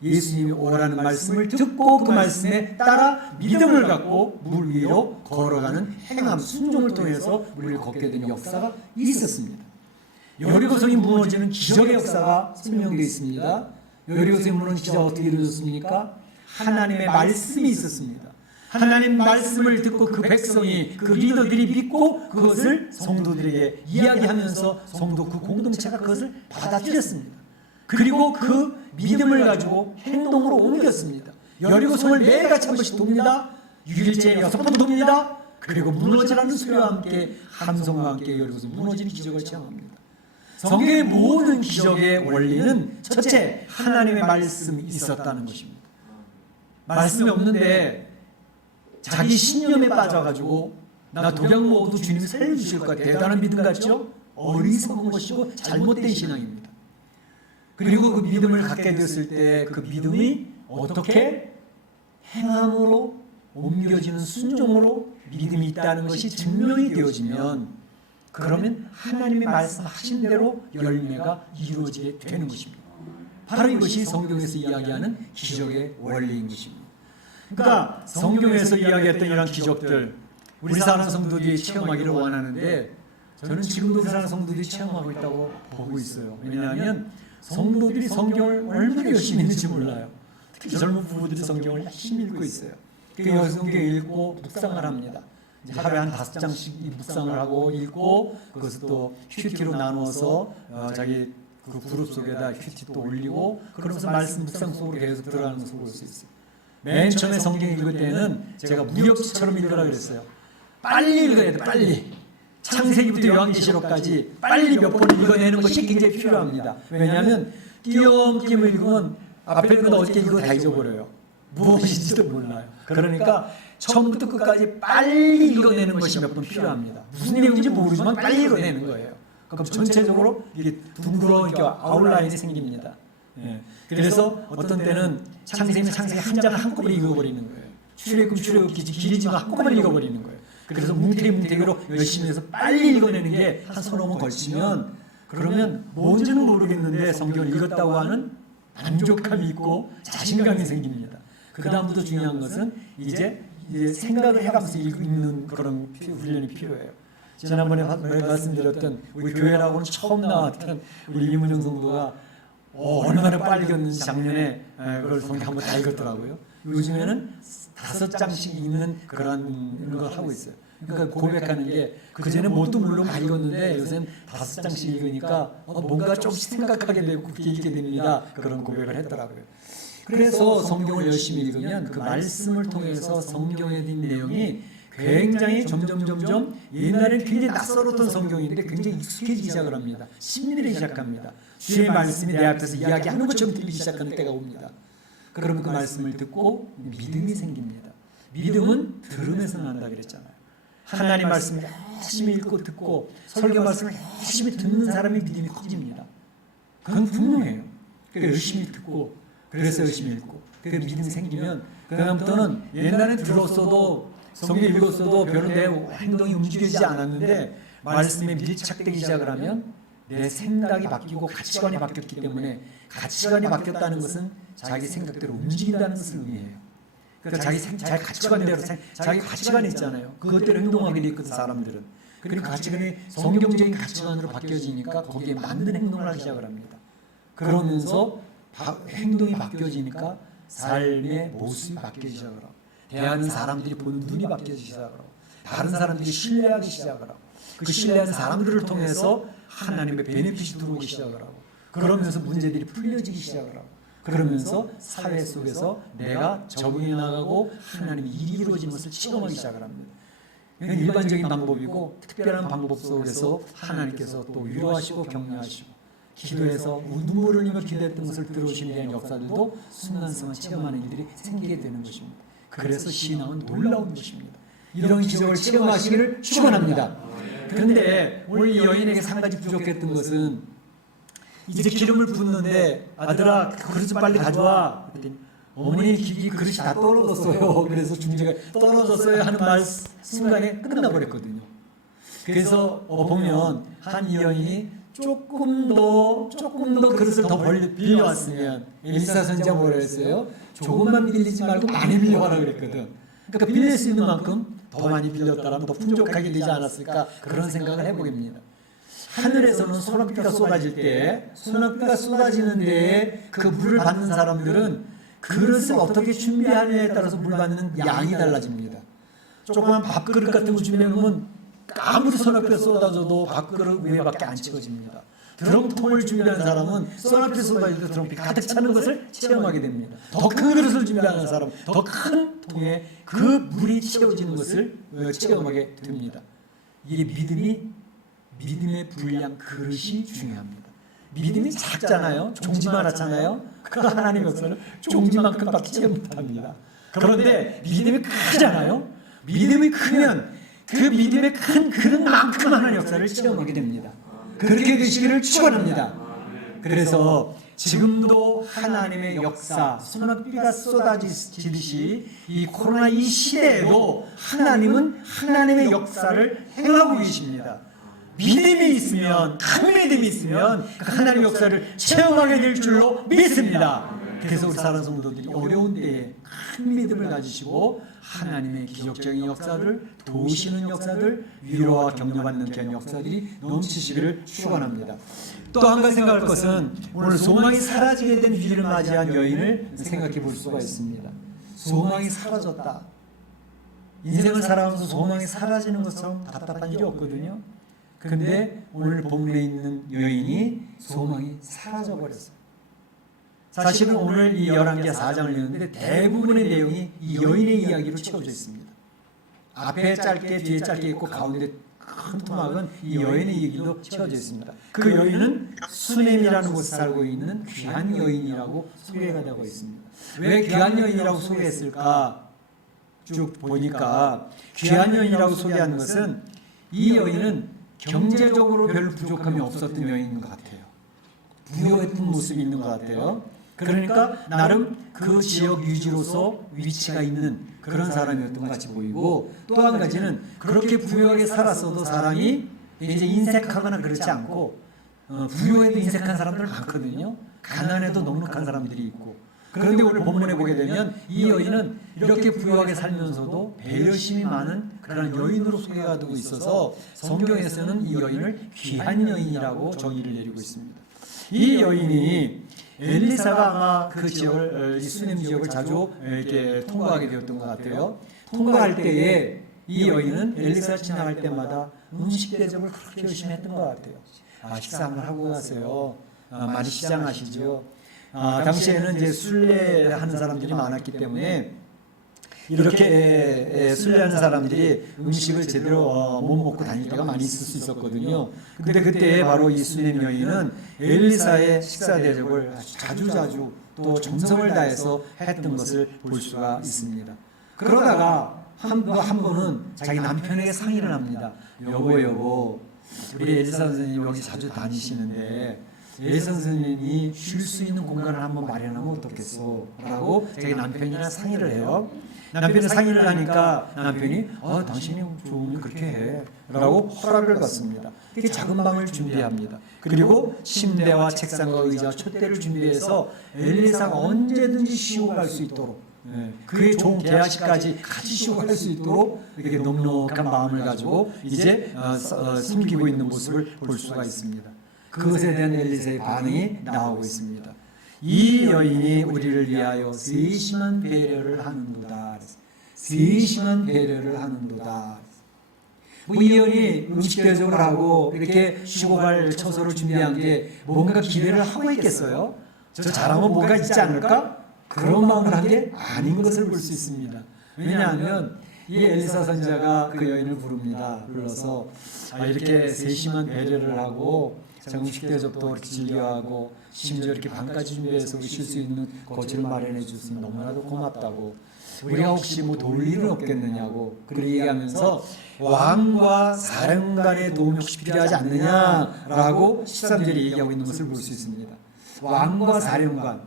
예수님이 오라는 말씀을 듣고 그 말씀에 따라 믿음을 갖고 물 위로 걸어가는 행함, 순종을 통해서 물 위를 걷게 되는 역사가 있었습니다. 여리고성이 무너지는 기적의 역사가 설명되어 있습니다. 여리고성이 무너지는 기적이 어떻게 이루어졌습니까? 하나님의 말씀이 있었습니다. 하나님 말씀을 듣고 그 백성이, 그 리더들이 믿고 그것을 성도들에게 이야기하면서 성도 그 공동체가 그것을 받아들였습니다. 그리고 그 믿음을 가지고 행동으로 옮겼습니다. 여리고성을 매일같이 한 번씩 돕니다. 6일째 6번 돕니다. 그리고 무너지라는 소리와 함께 함성과 함께 여리고성 무너지는 기적을 체험합니다. 성경의 모든 기적의 원리는 첫째, 하나님의 말씀이 있었다는 것입니다. 말씀이 없는데 자기 신념에 빠져가지고 나 독약 먹어도 주님이 살려주실 것 같아요. 대단한 믿음 같죠? 어리석은 것이고 잘못된 신앙입니다. 그리고 그 믿음을 갖게 되었을 때 그 믿음이 어떻게 행함으로 옮겨지는 순종으로 믿음이 있다는 것이 증명이 되어지면 그러면 하나님의 말씀하신 대로 열매가 이루어지게 되는 것입니다. 바로 이것이 성경에서 이야기하는 기적의 원리인 것입니다. 그러니까 성경에서 이야기했던 이런 기적들 우리 사랑하는 성도들이 체험하기를 원하는데 저는 지금도 그 사랑하는 성도들이 체험하고 있다고 보고 있어요. 왜냐하면 성도들이 성경을 얼마나 열심히 읽는지 몰라요. 특히 젊은 부부들이 성경을 열심히 읽고 있어요. 그 성경 읽고 묵상을 합니다. 이제 하루에 한 5장씩 묵상을 하고 읽고 그것을 또 큐티로 나누어서 자기 그 그룹 속에다 큐티 또 올리고 그러면서 말씀 묵상 속으로 계속 들어가는 것을 볼 수 있어요. 맨 처음에 성경 읽을 때는 제가 무협지처럼 읽으라 그랬어요. 빨리 읽어야 돼, 빨리. 창세기부터 요한계시록까지 빨리 몇 번 읽어내는 것이 굉장히 필요합니다. 왜냐하면 띄엄띄엄 읽으면 앞에 있는 건 어떻게 읽어 다 잊어버려요. 무엇인지도 몰라요. 그러니까 처음부터 끝까지 빨리 읽어내는 것이 몇 번 필요합니다. 무슨 내용인지 모르지만 빨리 읽어내는 거예요. 그럼 전체적으로 이게 둥그런 아웃라인이 생깁니다. 예. 그래서 어떤 때는 창세기는 창세기 한 장을 한꺼번에 읽어버리는 거예요. 출애굽 길이지만 한꺼번에 읽어버리는 거예요. 그래서 뭉태기로 열심히 해서 빨리 읽어내는 게 한 서너 번 걸치면 그러면 뭔지는 모르겠는데 성경을 읽었다고 하는 만족감이 있고 자신감이 생깁니다. 그 다음부터 중요한 것은 이제 생각을 해가면서 읽는 그런 훈련이 필요해요. 지난번에 말씀드렸던 우리 교회라고는 처음 나왔던 우리 이문영 성도가 얼마나 빨리 읽었는지 작년에 그걸 성경 한번 다 읽었더라고요. 요즘에는 5장씩 읽는 그런 걸 하고 있어요. 그러니까 고백하는 게 그전에 뭣도 물론 많이 읽었는데 요새는 5장씩 읽으니까 뭔가 조금씩 생각하게 되고 그렇게 읽게 됩니다. 그런 고백을 했더라고요. 그래서 성경을 열심히 읽으면 그 말씀을 통해서 성경에 대한 내용이 굉장히 점점 옛날에는 굉장히 낯설었던 성경인데 굉장히 익숙해지기 시작을 합니다. 심리를 시작합니다. 주의 말씀이 내 앞에서 이야기하는 것처럼 들리기 시작하는 때가 옵니다. 그러면 그 말씀을 듣고 믿음이 생깁니다. 믿음은 들음에서 난다 그랬잖아요. 하나님 말씀을 열심히 읽고 듣고 설교 말씀을 열심히 듣는 사람의 믿음이 커집니다. 그건 분명해요. 그래서 열심히 듣고 그래서 열심히 읽고 그 믿음이 생기면 그 다음부터는 옛날에 들었어도 성경 읽었어도 별로 내 행동이 움직이지 않았는데 말씀에 밀착되기 시작을 하면 내 생각이 바뀌고 가치관이 바뀌었기 때문에 가치관이 바뀌었다는 것은 자기 생각대로 움직인다는 것을 의미해요. 그러니까 자기 가치관대로 자기 가치관이 있잖아요. 그것대로 행동하게 돼 있거든 사람들은. 그리고 가치관이 성경적인 가치관으로 바뀌어지니까 거기에 맞는 행동을 하기 시작을 합니다. 그러면서 행동이 바뀌어지니까 삶의 모습이 바뀌기 시작을 하고 대하는 사람들이 보는 눈이 바뀌어지기 시작을 하고 다른 사람들이 신뢰하기 시작을 하고 그 신뢰하는 사람들을 통해서 하나님의 베네핏이 들어오기 시작을 하고 그러면서 문제들이 풀려지기 시작을 하고 그러면서 사회 속에서 내가 적응해 나가고 하나님의 일이 이루어진 것을 체험하기 시작을 합니다. 이건 일반적인 방법이고 특별한 방법 속에서 하나님께서 또 위로하시고 격려하시고 기도해서 눈물을 흘리며 기도했던 것을 들어오시는 데는 역사들도 순간순간 체험하는 일들이 생기게 되는 것입니다. 그래서 신앙은 놀라운 것입니다. 이런 기적을 체험하시기를 축원합니다. 그런데 오늘 이 여인에게 한 가지 부족했던 것은 이제 기름을 붓는데 아들아 그릇 좀 빨리 가져와. 그랬더니 어머니 이 그릇이 다 떨어졌어요. 그래서 중재가 떨어졌어요 하는 말 순간에 끝나버렸거든요. 그래서 보면 한 이 여인이 조금 더 그릇을 더 빌려왔으면 엘리사 선지자가 뭐라 했어요? 조금만 빌리지 말고 많이 빌려와라 그랬거든. 그러니까 빌릴 수 있는 만큼 더 많이 빌렸다라면 더 풍족하게 되지 않았을까 그런 생각을 해보겠습니다. 하늘에서는 소낙비가 쏟아지는데 그 물을 받는 사람들은 그릇을 어떻게 준비하느냐에 따라서 물 받는 양이 달라집니다. 조그만 밥그릇 같은 거 준비하면 아무리 소낙비가 쏟아져도 밥그릇 위에밖에 안 채워집니다. 드럼통을 준비하는 사람은 소낙비 쏟아질 때 드럼이 가득 차는 것을 체험하게 됩니다. 더 큰 그릇을 준비하는 사람은 더 큰 통에 그 물이 채워지는 것을 체험하게 됩니다. 이게 믿음의 분량 그릇이 중요합니다. 믿음이 작잖아요. 종지만 하잖아요. 그 하나님의 역사는 종지만큼밖에 체험 못합니다. 그런데 믿음이 크잖아요. 믿음이 크면 그 믿음의 큰 그릇만큼 하나님의 역사를 체험하게 됩니다. 그렇게 되시기를 축원합니다. 그래서 지금도 하나님의 역사, 소낙비가 쏟아지듯이 이 코로나 이 시대에도 하나님은 하나님의 역사를 행하고 계십니다. 믿음이 있으면, 큰 믿음이 있으면 그 하나님의 역사를 체험하게 될 줄로 믿습니다. 그래서 우리 사랑하는 성도들이 어려운 때에 큰 믿음을 가지시고 하나님의 기적적인 역사들, 도우시는 역사들, 위로와 격려받는 그런 역사들이 넘치시기를 축원합니다. 또 한 가지 생각할 것은 오늘 소망이 사라지게 된 위기를 맞이한 여인을 생각해 볼 수가 있습니다. 소망이 사라졌다. 인생을 살아가면서 소망이 사라지는 것처럼 답답한 일이 없거든요. 그런데 오늘 본문에 있는 여인이 소망이 사라져버렸어요. 사실은 오늘 이 열왕기하 4장을 읽는데 대부분의 내용이 이 여인의 이야기로 채워져 있습니다. 앞에 짧게 뒤에 짧게 있고 가운데 큰 토막은 이 여인의 얘기로 채워져 있습니다. 그 여인은 수넴이라는 곳에 살고 있는 귀한 여인이라고 소개가 되고 있습니다. 왜 귀한 여인이라고 소개했을까? 쭉 보니까 귀한 여인이라고 소개한 것은 이 여인은 경제적으로 별 부족함이 없었던 여인인 것 같아요. 부유했던 모습이 있는 것 같아요. 그러니까 나름 그 지역 유지로서 위치가 있는 그런 사람이었던 것 같이 보이고, 또 한 가지는 그렇게 부유하게 살았어도 사람이 이제 인색하거나 그렇지 않고, 부유해도 인색한 사람들 많거든요. 가난해도 넉넉한 사람들이 있고. 그런데 오늘 본문에 보게 되면 이 여인은 이렇게 부유하게 살면서도 배려심이 많은 그런 여인으로 소개가 되고 있어서 성경에서는 이 여인을 귀한 여인이라고 정의를 내리고 있습니다. 이 여인이 엘리사가 아마 그 지역을, 수넴 지역을 자주 이렇게 통과하게 되었던 것 같아요. 통과할 때에 이 여인은 엘리사 지나갈 때마다 음식 대접을 그렇게 열심히 했던 것 같아요. 식사를 하고 가세요. 많이 시장하시죠. 당시에는 이제 순례하는 사람들이 많았기 때문에 이렇게 순례하는 사람들이 음식을 제대로 못 먹고 다닐 때가 많이 있을 수 있었거든요. 근데 그때 바로 이 수넴 여인은 엘리사의 식사 대접을 자주자주 또 정성을 다해서 했던 것을 볼 수가 있습니다. 그러다가 한 번은 자기 남편에게 상의를 합니다. 여보, 우리 엘리사 선생님이 여기 자주 다니시는데 엘리사 선생님이 쉴 수 있는 공간을 한번 마련하면 어떻겠소? 라고 자기 남편이랑 상의를 해요. 남편이 상의를 하니까 남편이 당신이 좋으면 그렇게 해 라고 허락을 받습니다. 이렇게 작은 방을 준비합니다. 그리고 침대와 책상과 의자, 촛대를 준비해서 엘리사가 언제든지 쉬고 갈 수 있도록, 그의 종 게하시까지 같이 쉬고 갈 수 있도록 이렇게 넉넉한 마음을 가지고 이제 숨기고 있는 모습을 볼 수가 있습니다. 그것에 대한 엘리사의 반응이 나오고 있습니다. 이 여인이 우리를 위하여 세심한 배려를 하는도다. 세심한 배려를 하는도다. 이 여인이 음식 대접을 하고 이렇게 쉬고 갈 처소를 준비한 게 뭔가 기대를 하고 있겠어요? 저 잘하면 뭐가 있지 않을까? 그런 마음을 한 게 아닌 것을 볼 수 있습니다. 왜냐하면 이 엘리사 선지자가 그 여인을 부릅니다. 불러서 이렇게 세심한 배려를 하고 음식 대접도 이렇게 즐겨하고 심지어 이렇게 방까지 준비해서 우리 쉴 수 있는 거처를 마련해 주시니 너무나도 고맙다고, 우리가 혹시 뭐 도울 일은 없겠느냐고 그렇게 얘기하면서 왕과 사령관의 도움이 혹시 필요하지 않느냐라고 13절에 얘기하고 있는 것을 볼 수 있습니다. 왕과 사령관,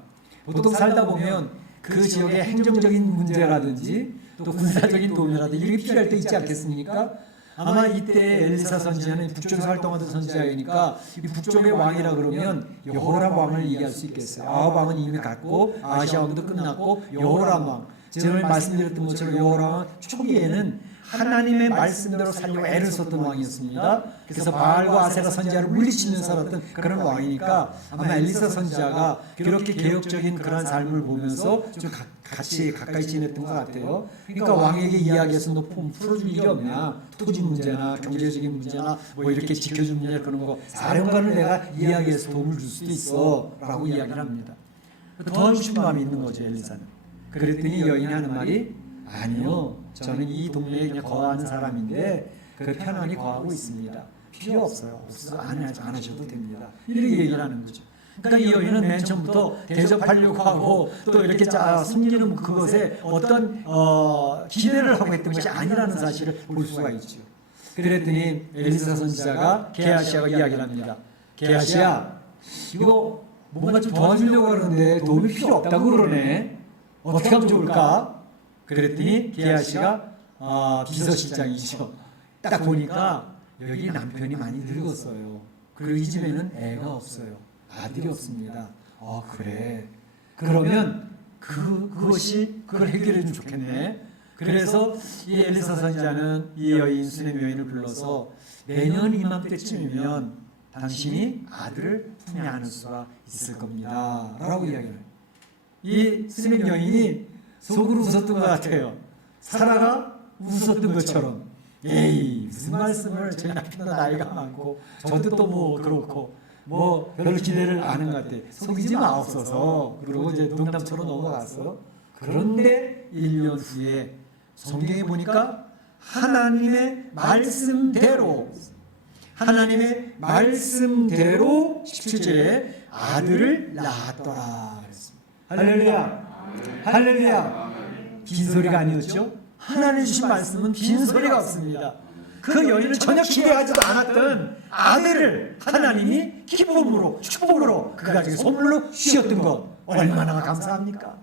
보통 살다 보면 그 지역의 행정적인 문제라든지 또 군사적인 도움이라든지 이렇게 필요할 때 있지 않겠습니까? 아마 이때 엘리사 선지자는 북쪽에서 활동하던 선지자이니까 이 북쪽의 왕이라 그러면 여호람 왕을 얘기할 수 있겠어요. 아합 왕은 이미 갔고 아시아 왕도 끝났고 여호람 왕, 제가 말씀드렸던 것처럼 여호람 왕은 초기에는 하나님의 말씀대로 살려고 애를 썼던 왕이었습니다. 그래서 바알과 아세라 선지자를 물리치면서 살았던 그런 왕이니까 아마 엘리사 선지자가 그렇게 개혁적인 그런 삶을 보면서 좀 같이 가까이 지냈던 것 같아요. 그러니까 왕에게 이야기해서 너 풀어줄 일이 없냐, 토지 문제나 경제적인 문제나 뭐 이렇게 지켜줄 문제 그런 거 사령관을 내가 이야기해서 도움을 줄 수도 있어 라고 이야기를 합니다. 도와주고 싶은 마음이 있는 거죠, 엘리사는. 그랬더니 여인이 하는 말이 아니요, 저는 이 동네에 그냥 거하는 사람인데 그 편안히 거하고 있습니다. 필요 없어요. 안 하셔도 됩니다. 이렇게 얘기를 하는 거죠. 그러니까 이 여인은 맨 처음부터 대접하려고 하고 또 이렇게 숨기는 그것에 어떤 기대를 하고 했던 것이 아니라는 사실을 볼 수가 있죠. 그랬더니 엘리사 선지자가 게하시아가 이야기를 합니다. 게하시아, 이거 뭔가 좀 도와주려고 하는데 도움이 필요 없다고 그러네. 어떻게 하면 좋을까? 그랬더니 게하시가 비서실장이죠. 딱 보니까 여기 남편이 많이 늙었어요. 그리고 이 집에는 애가 없어요. 아들이 없습니다. 그래. 그러면 그것이 그걸 해결해 주면 좋겠네. 그래서 이 엘리사 선지자는 이 여인 수넴 여인을 불러서 매년 이맘때쯤이면 당신이 아들을 품에 안을 수가 있을 겁니다 라고 이야기를. 이 수넴 여인이 속으로 웃었던 것 같아요. 사라가 웃었던 것처럼. 에이, 무슨 말씀을, 제 남편도 나이가 많고 저도 또 뭐 그렇고 뭐 별로 기대를 안 하는 것 같아. 속이지 마옵소서. 그러고 이제 농담처럼 넘어갔어. 그런데 1년 후에 성경에 보니까 하나님의 말씀대로 17절에 아들을 낳았더라 그랬습니다. 할렐루야. 할렐루야. 빈소리가 아니었죠. 하나님 주신 말씀은 빈소리가 없습니다. 그 여인은 전혀 기대하지도 않았던 아들을 하나님이 기쁨으로 축복으로 그 가정에 선물로 주셨던 것 얼마나 감사합니까?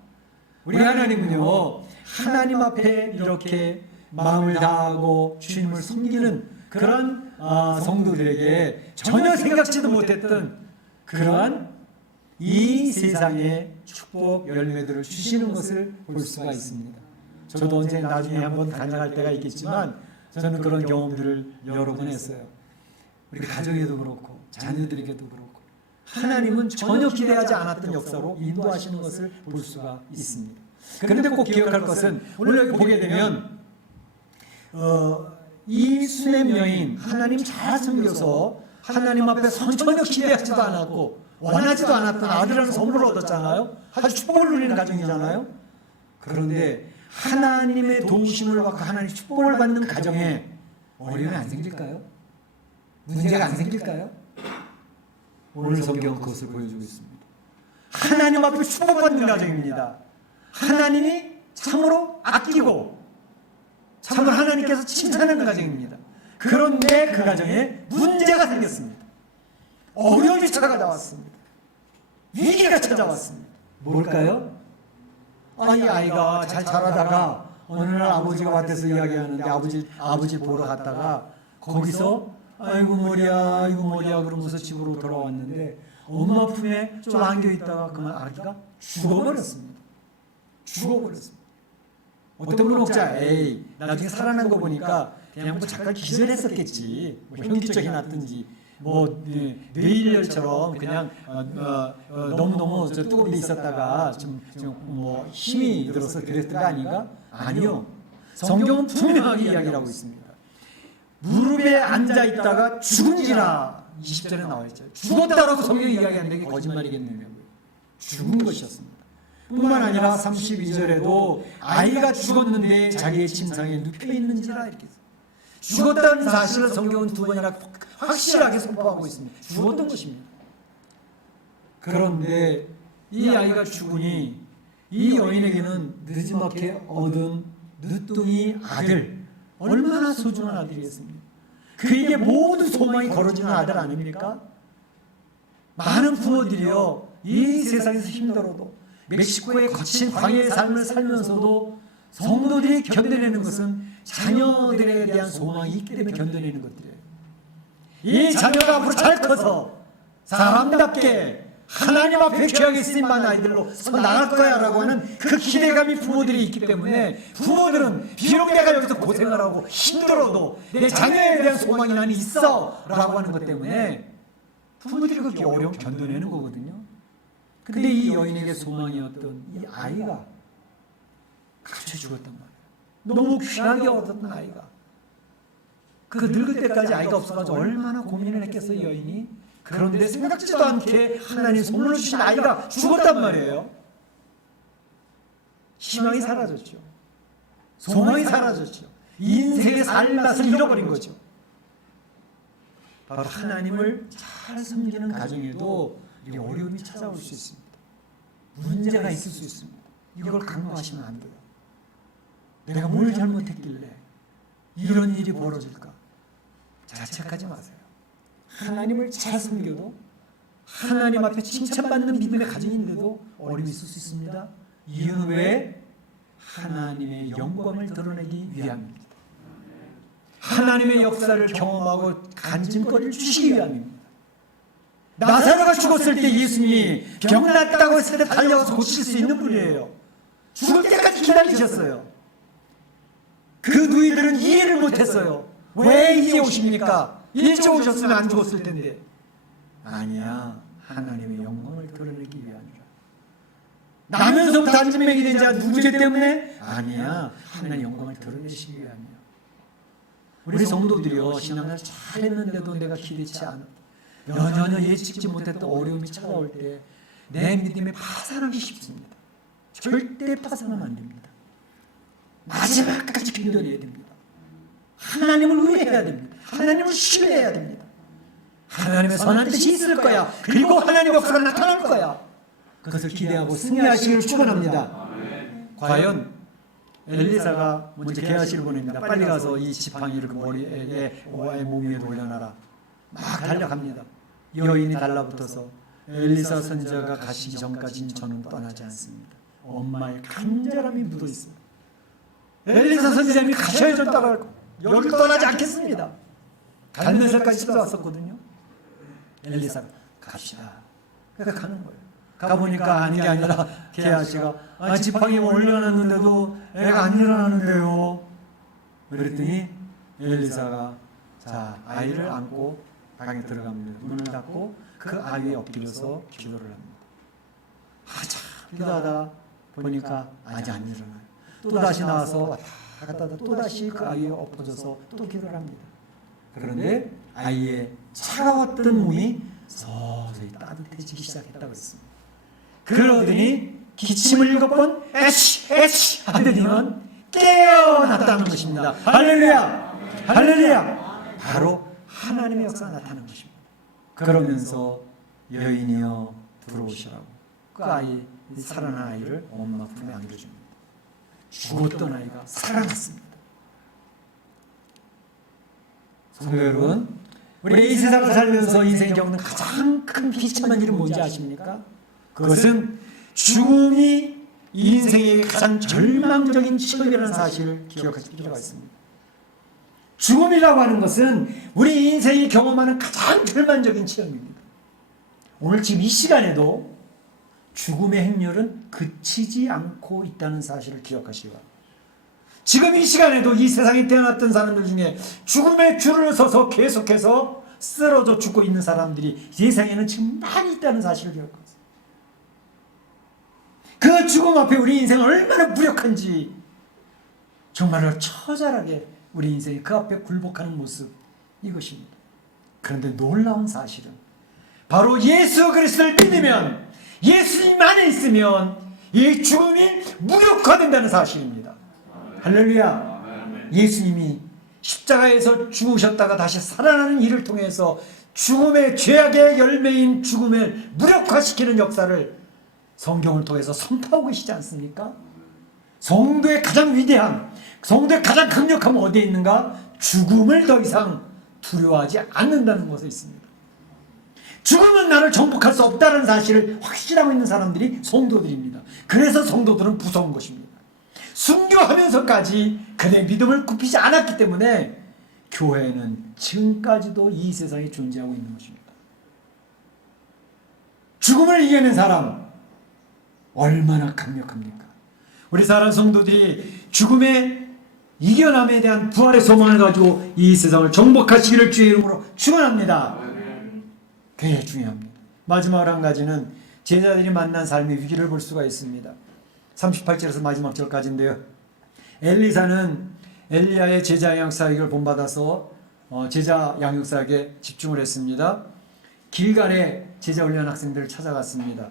우리 하나님은요, 하나님 앞에 이렇게 마음을 다하고 주님을 섬기는 그런 성도들에게 전혀 생각지도 못했던 그러한 이 세상의 축복 열매들을 주시는 것을 볼 수가 있습니다. 저도 언제 나중에 한번 간증할 때가 있겠지만 저는 그런 경험들을 여러 번 했어요. 우리 가정에도 그렇고 자녀들에게도 그렇고 하나님은 전혀 기대하지 않았던 역사로 인도하시는 것을 볼 수가 있습니다. 그런데 꼭 기억할 것은 오늘 여기 보게 되면 이 수넴 여인 하나님 잘 섬겨서 하나님 앞에 전혀 기대하지도 않았고 원하지도 않았던 아들이라는 선물을 얻었잖아요. 아주 축복을 누리는 가정이잖아요. 그런데 하나님의 도우심을 받고 하나님의 축복을 받는 가정에 어려움이 안 생길까요? 문제가 안 생길까요? 오늘 성경은 그것을 보여주고 있습니다. 하나님 앞에 축복받는 가정입니다. 하나님이 참으로 아끼고 참으로 하나님께서 칭찬하는 가정입니다. 그런데 그 가정에 문제가 생겼습니다. 어려움이 찾아왔습니다. 위기가 찾아왔습니다. 뭘까요? 이 아이가 잘 자라다가 어느 날 아버지가 밭에서 이야기하는데 아버지 보러 갔다가 거기서 아이고 머리야 그러면서 집으로 돌아왔는데 엄마 품에 좀 안겨있다가 그만 아기가 죽어버렸습니다. 어떤 분은 혹자 에이 나중에 살아난 거 보니까 그냥 뭐 잠깐 기절했었겠지, 뭐 현기증이 났든지 뭐 뇌일혈처럼 그냥 너무너무 뜨거운 데 있었다가 좀 뭐 힘이 들어서 그랬던 거 아닌가? 아니요. 성경은 분명하게 이야기를 하고 있습니다. 무릎에 앉아 있다가 죽은지라 20절에 나와 있죠. 죽었다라고 성경이 이야기하는데 이게 거짓말이겠느냐고요. 죽은 것이었습니다. 뿐만 아니라 32절에도 아이가 죽었는데 자기의 침상에 눕혀 있는지라 이렇게 했어요. 죽었다는 사실을 성경은 두 번이나 확실하게 선포하고 있습니다. 죽었던 것입니다. 그런데 이 아이가 죽으니 이 여인에게는 늦지막히 얻은 늦둥이 아들, 얼마나 소중한 아들이겠습니까? 그에게 모든 소망이 걸어지는 아들 아닙니까? 많은 부모들이요, 이 세상에서 힘들어도 멕시코의 거친 광야의 삶을 살면서도 성도들이 견뎌내는 것은 자녀들에 대한 소망이 있기 때문에 견뎌내는 것들이에요. 이 자녀가 앞으로 잘 커서 사람답게 하나님 앞에 귀하게 쓰임받는 아이들로 나갈 거야 라고 하는 그 기대감이 부모들이 있기 때문에 부모들은 비록 내가 여기서 고생을 하고 힘들어도 내 자녀에 대한 소망이 나는 있어 라고 하는 것 때문에 부모들이 그 어려움 견뎌내는 거거든요. 근데 이 여인에게 소망이었던 이 아이가 갇혀 죽었단 말이에요. 너무 귀하게 얻었던 아이가. 그 늙을 때까지 아이가 없어가지고 얼마나 고민을 했겠어요, 여인이. 그런데 생각지도 않게 하나님 선물로 주신 아이가 죽었단 말이에요. 희망이 사라졌죠. 소망이 사라졌죠. 인생의 삶맛을 잃어버린 거죠. 바로 하나님을 잘 섬기는 가정에도 이렇게 어려움이 찾아올 수 있습니다. 문제가 있을 수 있습니다. 이걸 간과하시면 안 돼요. 내가 뭘 잘못했길래 이런 일이 벌어질까? 자책하지 마세요. 하나님을 잘 섬겨도 하나님 앞에 칭찬받는 믿음의 가정인데도 어려움이 있을 수 있습니다. 이유는 왜? 하나님의 영광을 드러내기 위함입니다. 하나님의 역사를 경험하고 간증거리를 주시기 위함입니다. 나사로가 죽었을 때 예수님이 병 났다고 했을 때 달려가서 고칠 수 있는 분이에요. 죽을 때까지 기다리셨어요. 그 누이들은 이해를 못했어요. 왜 이제 오십니까? 일찍 오셨으면 안 죽었을 텐데. 아니야, 하나님의 영광을 드러내기 위함이라. 나면서부터 안진뱅이 된 자 누구죄 때문에? 아니야, 하나님의 영광을 드러내시기 위함이야. 우리 성도들이요, 신앙을 잘했는데도 내가 기대치 않아. 연연히 예측지 못했던 어려움이 찾아올 때 내 믿음이 파산하기 쉽습니다. 절대 파산하면 안 됩니다. 마지막까지 견뎌내야 됩니다. 하나님을 의뢰해야 됩니다. 하나님을 신뢰해야 됩니다. 하나님의 선한 뜻이 있을 거야. 그리고 하나님의 역사가 나타날 거야. 그것을 기대하고 승리하시기를 축원합니다. 과연 엘리사가 먼저 게하시를 보냅니다. 빨리 가서 이 지팡이를 그 머리에 몸 위에 올려놔라. 막 달려갑니다. 여인이 달라붙어서 엘리사 선지자가 가시기 전까지는 저는 떠나지 않습니다. 엄마의 간절함이 묻어 있습니다. 엘리사 선지자님이 가셔야죠. 따라갈 거. 여기 떠나지 않겠습니다. 갈멜산까지 찾아왔었거든요. 엘리사가 갑시다. 그러니까 가는 거예요. 가보니까 아닌 게 아니라 게하시가 지팡이 올려놨는데도 애가 안 일어나는데요. 그랬더니 엘리사가 자 아이를 안고 방에 들어갑니다. 문을 닫고 그 아이에 엎드려서 기도를 합니다. 참 기도하다 보니까 아직 안 일어나요. 또 다시 나와서 왔다 갔다 하다 또 다시 그 아이에 엎어져서 또 기도를 합니다. 그런데 아이의 차가웠던 몸이 서서히 따뜻해지기 시작했다고 했습니다. 그러더니 기침을 7번 에쉬 하더니만 깨어났다는 것입니다. 할렐루야! 할렐루야! 바로 하나님의 역사가 나타나는 것입니다. 그러면서 여인이여 들어오시라고 그 아이, 살아난 아이를 엄마 품에 안겨줍니다. 죽었던 아이가 살아났습니다. 성도 여러분, 우리 이 세상을 살면서 인생이 겪는 가장 큰 비참한 일은 뭔지 아십니까? 그것은 죽음이 인생의 가장 절망적인 시험이라는 사실을 기억하실 필요가 있습니다. 죽음이라고 하는 것은 우리 인생이 경험하는 가장 절망적인 체험입니다. 오늘 지금 이 시간에도 죽음의 행렬은 그치지 않고 있다는 사실을 기억하시기 바랍니다. 지금 이 시간에도 이 세상에 태어났던 사람들 중에 죽음의 줄을 서서 계속해서 쓰러져 죽고 있는 사람들이 이 세상에는 지금 많이 있다는 사실을 기억하세요. 그 죽음 앞에 우리 인생은 얼마나 무력한지 정말로 처절하게 우리 인생이 그 앞에 굴복하는 모습 이것입니다. 그런데 놀라운 사실은 바로 예수 그리스도를 믿으면 예수님 안에 있으면 이 죽음이 무력화된다는 사실입니다. 할렐루야. 예수님이 십자가에서 죽으셨다가 다시 살아나는 일을 통해서 죽음의 죄악의 열매인 죽음을 무력화시키는 역사를 성경을 통해서 선포하고 계시지 않습니까? 성도의 가장 위대함, 성도의 가장 강력함은 어디에 있는가? 죽음을 더 이상 두려워하지 않는다는 것에 있습니다. 죽음은 나를 정복할 수 없다는 사실을 확실하고 있는 사람들이 성도들입니다. 그래서 성도들은 무서운 것입니다. 순교하면서까지 그의 믿음을 굽히지 않았기 때문에 교회는 지금까지도 이 세상에 존재하고 있는 것입니다. 죽음을 이겨낸 사람 얼마나 강력합니까? 우리 사랑하는 성도들이 죽음의 이겨남에 대한 부활의 소망을 가지고 이 세상을 정복하시기를 주의 이름으로 축원합니다. 굉장히 중요합니다. 마지막으로 한 가지는 제자들이 만난 삶의 위기를 볼 수가 있습니다. 38절에서 마지막 절까지인데요. 엘리사는 엘리야의 제자 양육 사역을 본받아서 제자 양육 사역에 집중을 했습니다. 길갈에 제자 훈련 학생들을 찾아갔습니다.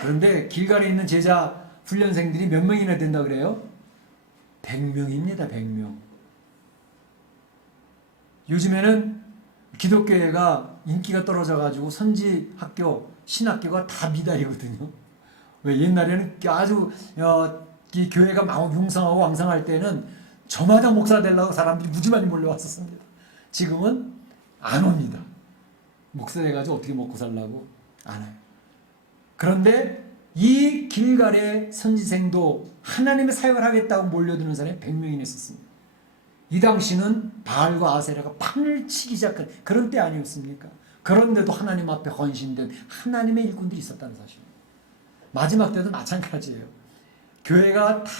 그런데 길갈에 있는 제자 훈련생들이 몇 명이나 된다 그래요? 100명입니다. 100명. 요즘에는 기독교회가 인기가 떨어져가지고 선지학교, 신학교가 다 미달이거든요. 왜 옛날에는 아주 이 교회가 막 융성하고 왕성할 때는 저마다 목사 되려고 사람들이 무지 많이 몰려왔었습니다. 지금은 안 옵니다. 목사 돼가지고 어떻게 먹고 살라고 안 와요. 그런데 이 길갈의 선지생도 하나님의 사역을 하겠다고 몰려드는 사람이 100명이나 있었습니다. 이 당시는 바알과 아세라가 판을 치기 시작한 그런 때 아니었습니까? 그런데도 하나님 앞에 헌신된 하나님의 일꾼들이 있었다는 사실입니다. 마지막 때도 마찬가지예요. 교회가 다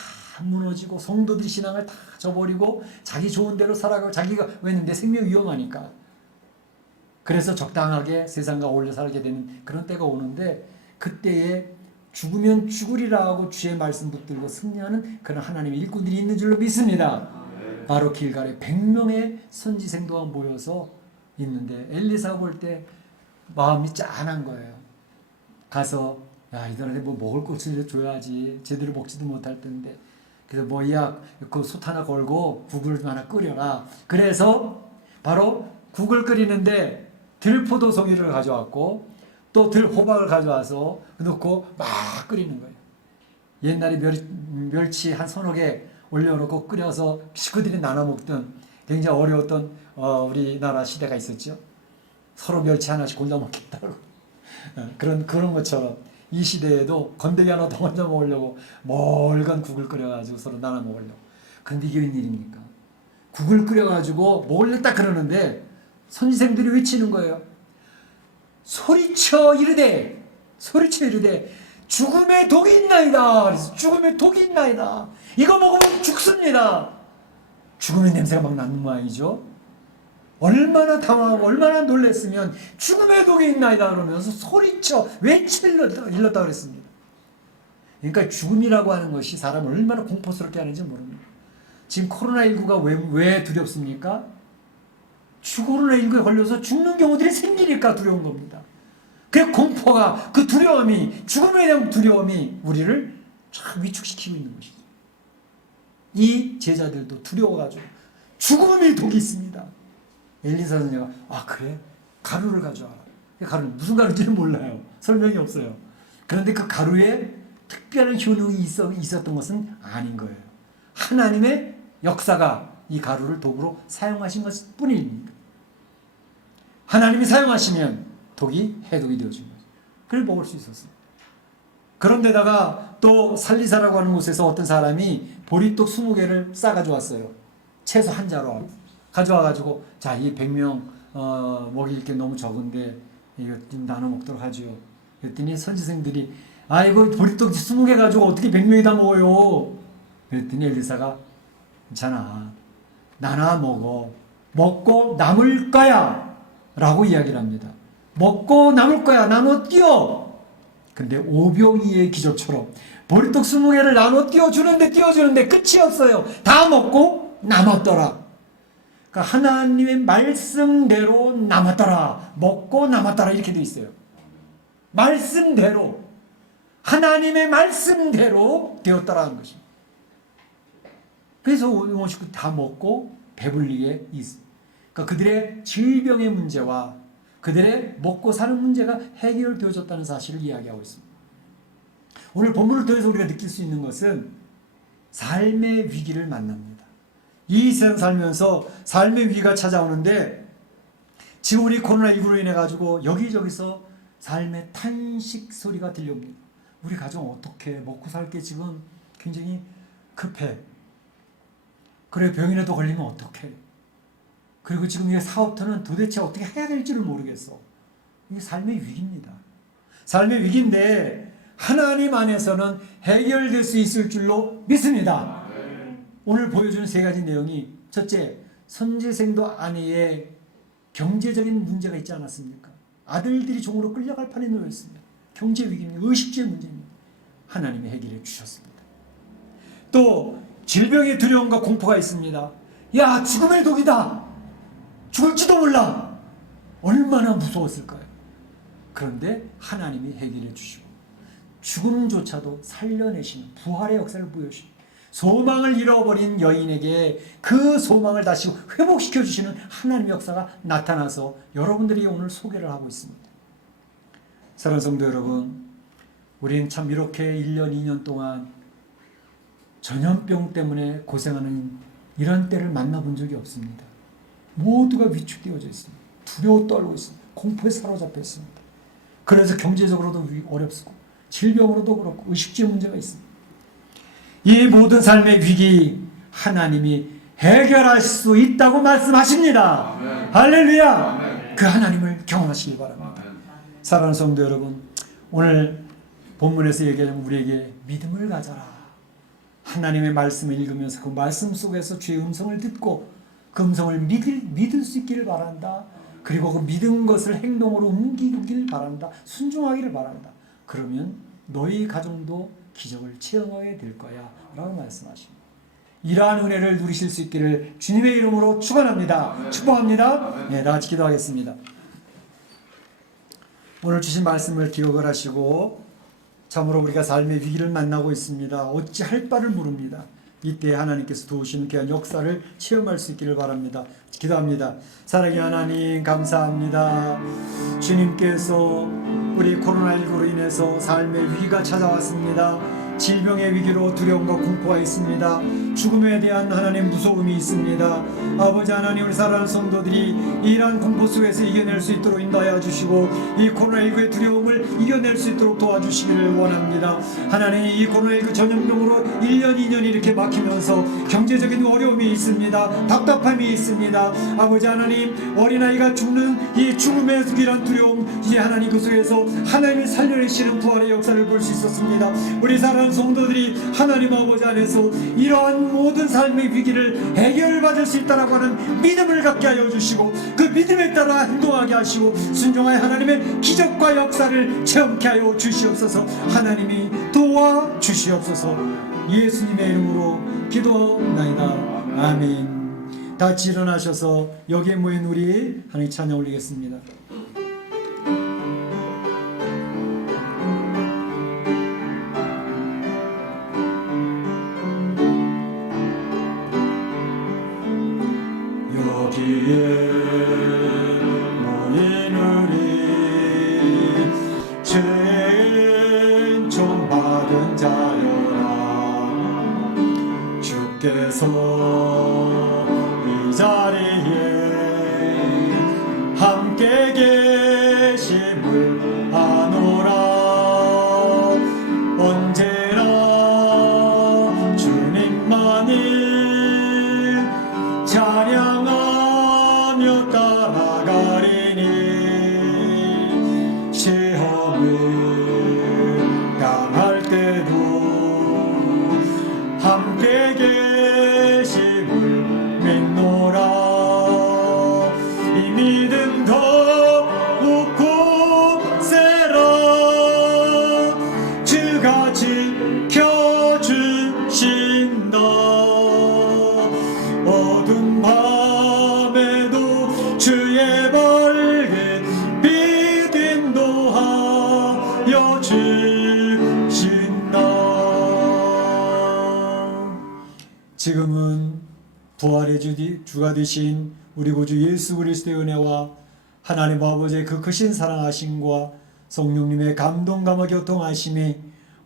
무너지고 성도들이 신앙을 다 저버리고 자기 좋은 대로 살아가고 자기가 왜냐면 내 생명이 위험하니까 그래서 적당하게 세상과 어울려 살게 되는 그런 때가 오는데 그때에 죽으면 죽으리라 하고 주의 말씀 붙들고 승리하는 그런 하나님의 일꾼들이 있는 줄로 믿습니다. 바로 길갈에 100명의 선지생도가 모여서 있는데 엘리사가 볼 때 마음이 짠한 거예요. 가서 야 이들한테 뭐 먹을 것을 줘야지 제대로 먹지도 못할 텐데 그래서 뭐야 그 솥 하나 걸고 국을 좀 하나 끓여라. 그래서 바로 국을 끓이는데 들포도송이를 가져왔고 또 들호박을 가져와서 넣고 막 끓이는 거예요. 옛날에 멸치 한 서너 개 올려놓고 끓여서 식구들이 나눠 먹던 굉장히 어려웠던 우리나라 시대가 있었죠. 서로 멸치 하나씩 골라 먹겠다고 그런 것처럼 이 시대에도 건더기 하나 더 건져 먹으려고 멀건 국을 끓여가지고 서로 나눠 먹으려고. 그런데 이게 웬일입니까? 국을 끓여가지고 먹으려다 그러는데 선지생들이 외치는 거예요. 소리쳐 이르되 죽음의 독이 있나이다. 그래서 죽음의 독이 있나이다. 이거 먹으면 죽습니다. 죽음의 냄새가 막 나는 모양이죠. 얼마나 당황하고 얼마나 놀랐으면 죽음의 독이 있나이다 그러면서 소리쳐 일렀다 그랬습니다. 그러니까 죽음이라고 하는 것이 사람을 얼마나 공포스럽게 하는지 모릅니다. 지금 코로나19가 왜 두렵습니까? 코로나19에 걸려서 죽는 경우들이 생기니까 두려운 겁니다. 그 공포가, 그 두려움이, 죽음에 대한 두려움이 우리를 참 위축시키고 있는 것이죠. 이 제자들도 두려워가지고 죽음의 독이 있습니다. 엘리사 선녀가 그래? 가루를 가져와라. 가루는 무슨 가루인지는 몰라요. 설명이 없어요. 그런데 그 가루에 특별한 효능이 있었던 것은 아닌 거예요. 하나님의 역사가 이 가루를 도구로 사용하신 것 뿐입니다. 하나님이 사용하시면 독이 해독이 되어진 거죠. 그걸 먹을 수 있었어요. 그런데다가 또 살리사라고 하는 곳에서 어떤 사람이 보리떡 20개를 싸가지고 왔어요. 채소 한 자루 가져와가지고 자, 이 100명 먹일 게 너무 적은데 이거 좀 나눠 먹도록 하죠. 그랬더니 선지생들이 이거 보리떡 20개 가지고 어떻게 100명이 다 먹어요? 그랬더니 엘리사가 괜찮아. 나눠 먹어. 먹고 남을 거야. 라고 이야기를 합니다. 먹고 남을 거야. 나눠 띄워. 근데 오병이의 기적처럼 보리떡 20개를 나눠 띄워주는데 끝이 없어요. 다 먹고 남았더라. 그러니까 하나님의 말씀대로 남았더라. 먹고 남았더라. 이렇게 돼 있어요. 말씀대로. 하나님의 말씀대로 되었더라는 것입니다. 그래서 오식구 다 먹고 배불리게 있습니다. 그러니까 그들의 질병의 문제와 그들의 먹고 사는 문제가 해결되어졌다는 사실을 이야기하고 있습니다. 오늘 본문을 통해서 우리가 느낄 수 있는 것은 삶의 위기를 만납니다. 이 세상 살면서 삶의 위기가 찾아오는데 지금 우리 코로나19로 인해 가지고 여기저기서 삶의 탄식 소리가 들려옵니다. 우리 가정 어떻게 먹고 살 게 지금 굉장히 급해. 그래 병이라도 걸리면 어떡해. 그리고 지금 이 사업터는 도대체 어떻게 해야 될지를 모르겠어. 이게 삶의 위기입니다. 삶의 위기인데 하나님 안에서는 해결될 수 있을 줄로 믿습니다. 오늘 보여주는 세 가지 내용이 첫째, 선지생도 아내의 경제적인 문제가 있지 않았습니까? 아들들이 종으로 끌려갈 판에 놓여 있습니다. 경제 위기입니다. 의식주의 문제입니다. 하나님이 해결해 주셨습니다. 또 질병의 두려움과 공포가 있습니다. 야, 죽음의 독이다. 죽을지도 몰라. 얼마나 무서웠을까요? 그런데 하나님이 해결해 주시고 죽음조차도 살려내시는 부활의 역사를 보여주시고 소망을 잃어버린 여인에게 그 소망을 다시 회복시켜 주시는 하나님의 역사가 나타나서 여러분들이 오늘 소개를 하고 있습니다. 사랑하는 성도 여러분, 우리는 참 이렇게 1년, 2년 동안 전염병 때문에 고생하는 이런 때를 만나본 적이 없습니다. 모두가 위축되어져 있습니다. 두려워 떨고 있습니다. 공포에 사로잡혀 있습니다. 그래서 경제적으로도 어렵고 질병으로도 그렇고 의식주의 문제가 있습니다. 이 모든 삶의 위기 하나님이 해결할 수 있다고 말씀하십니다. 아멘. 할렐루야. 아멘. 그 하나님을 경험하시기 바랍니다. 사랑하는 성도 여러분, 오늘 본문에서 얘기하는 우리에게 믿음을 가져라. 하나님의 말씀을 읽으면서 그 말씀 속에서 주의 음성을 듣고 그 음성을 믿을 수 있기를 바란다. 그리고 그 믿은 것을 행동으로 옮기길 바란다. 순종하기를 바란다. 그러면 너희 가정도 기적을 체험하게 될 거야 라고 말씀하십니다. 이러한 은혜를 누리실 수 있기를 주님의 이름으로 축원합니다. 축복합니다. 네, 다 같이 기도하겠습니다. 오늘 주신 말씀을 기억을 하시고 참으로 우리가 삶의 위기를 만나고 있습니다. 어찌할 바를 모릅니다. 이때 하나님께서 도우시는 귀한 역사를 체험할 수 있기를 바랍니다. 기도합니다. 사랑의 하나님 감사합니다. 주님께서 우리 코로나19로 인해서 삶의 위기가 찾아왔습니다. 질병의 위기로 두려움과 공포가 있습니다. 죽음에 대한 하나님 무서움이 있습니다. 아버지 하나님, 우리 사랑하는 성도들이 이러한 공포 속에서 이겨낼 수 있도록 인도하여 주시고 이 코로나19의 두려움을 이겨낼 수 있도록 도와주시기를 원합니다. 하나님, 이 코로나19 전염병으로 1년 2년이 이렇게 막히면서 경제적인 어려움이 있습니다. 답답함이 있습니다. 아버지 하나님, 어린아이가 죽는 이 죽음의 이런 두려움, 이제 하나님 그 속에서 하나님이 살려내시는 부활의 역사를 볼 수 있었습니다. 우리 사랑하는 성도들이 하나님 아버지 안에서 이러한 모든 삶의 위기를 해결받을 수 있다라고 하는 믿음을 갖게 하여 주시고 그 믿음에 따라 행동하게 하시고 순종하여 하나님의 기적과 역사를 체험케 하여 주시옵소서. 하나님이 도와주시옵소서. 예수님의 이름으로 기도하옵나이다. 아멘. 다 같이 일어나셔서 여기에 모인 우리 하나님 찬양 올리겠습니다. 모인 우리 죄인 좀 받은 자여라. 주께서 이 자리에 함께 계심을 아노라. 언제나 주님만이 찬양하며 따라가리니 시험을 당할 때도 함께 계심을 믿노라. 이 믿음 더욱 굳세라. 주가 지켜주신다. 어두운 밤에도 주의 밝은 빛 인도하여 주신다. 지금은 부활의 주가 되신 우리 구주 예수 그리스도의 은혜와 하나님 아버지의 그 크신 사랑하심과 성령님의 감동감화 교통하심이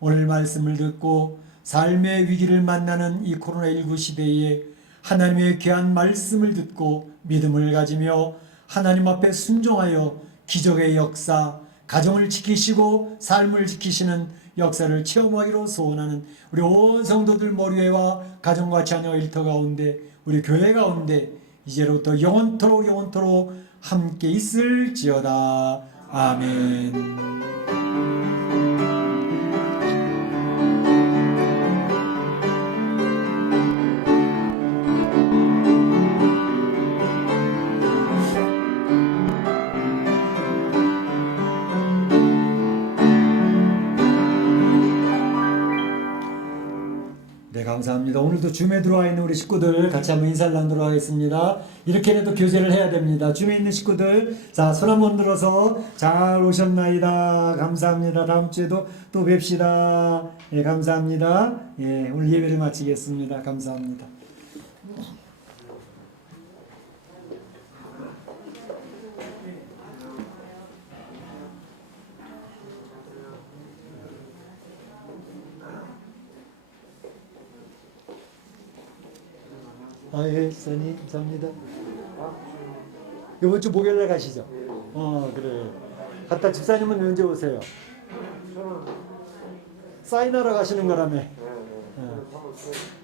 오늘 말씀을 듣고 삶의 위기를 만나는 이 코로나19 시대에 하나님의 귀한 말씀을 듣고 믿음을 가지며 하나님 앞에 순종하여 기적의 역사, 가정을 지키시고 삶을 지키시는 역사를 체험하기로 소원하는 우리 온 성도들 머리에와 가정과 자녀 일터 가운데 우리 교회 가운데 이제로부터 영원토록 함께 있을지어다. 아멘. 네, 감사합니다. 오늘도 줌에 들어와 있는 우리 식구들 같이 한번 인사를 나누도록 하겠습니다. 이렇게라도 교제를 해야 됩니다. 줌에 있는 식구들, 자, 손 한번 들어서 잘 오셨나이다. 감사합니다. 다음 주에도 또 뵙시다. 예, 감사합니다. 예, 오늘 예배를 마치겠습니다. 감사합니다. 예, 선이 감사합니다. 이번 주 목요일날 가시죠? 그래. 갔다 집사님은 언제 오세요? 사인하러 가시는 거라며.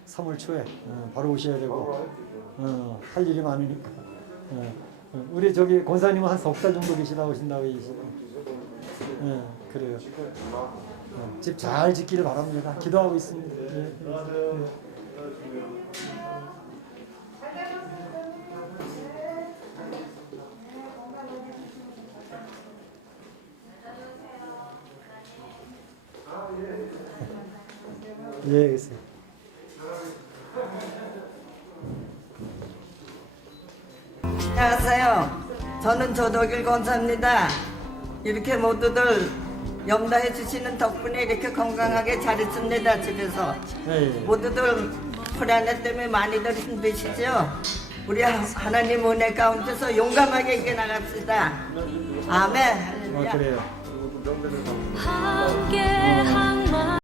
3월 초에 바로 오셔야 되고 할 일이 많으니까. 우리 저기 권사님은 한 석 달 정도 계시다 오신다고 계시고. 예, 그래요. 집 잘 짓기를 바랍니다. 기도하고 있습니다. 예. 예, 글쎄요. 안녕하세요. 저는 조덕일 권사입니다. 이렇게 모두들 염다해 주시는 덕분에 이렇게 건강하게 잘 있습니다. 집에서. 예, 예. 모두들 코로나 때문에 많이들 힘드시죠? 우리 하나님 은혜 가운데서 용감하게 이겨나갑시다. 아멘. 그래요. 함께한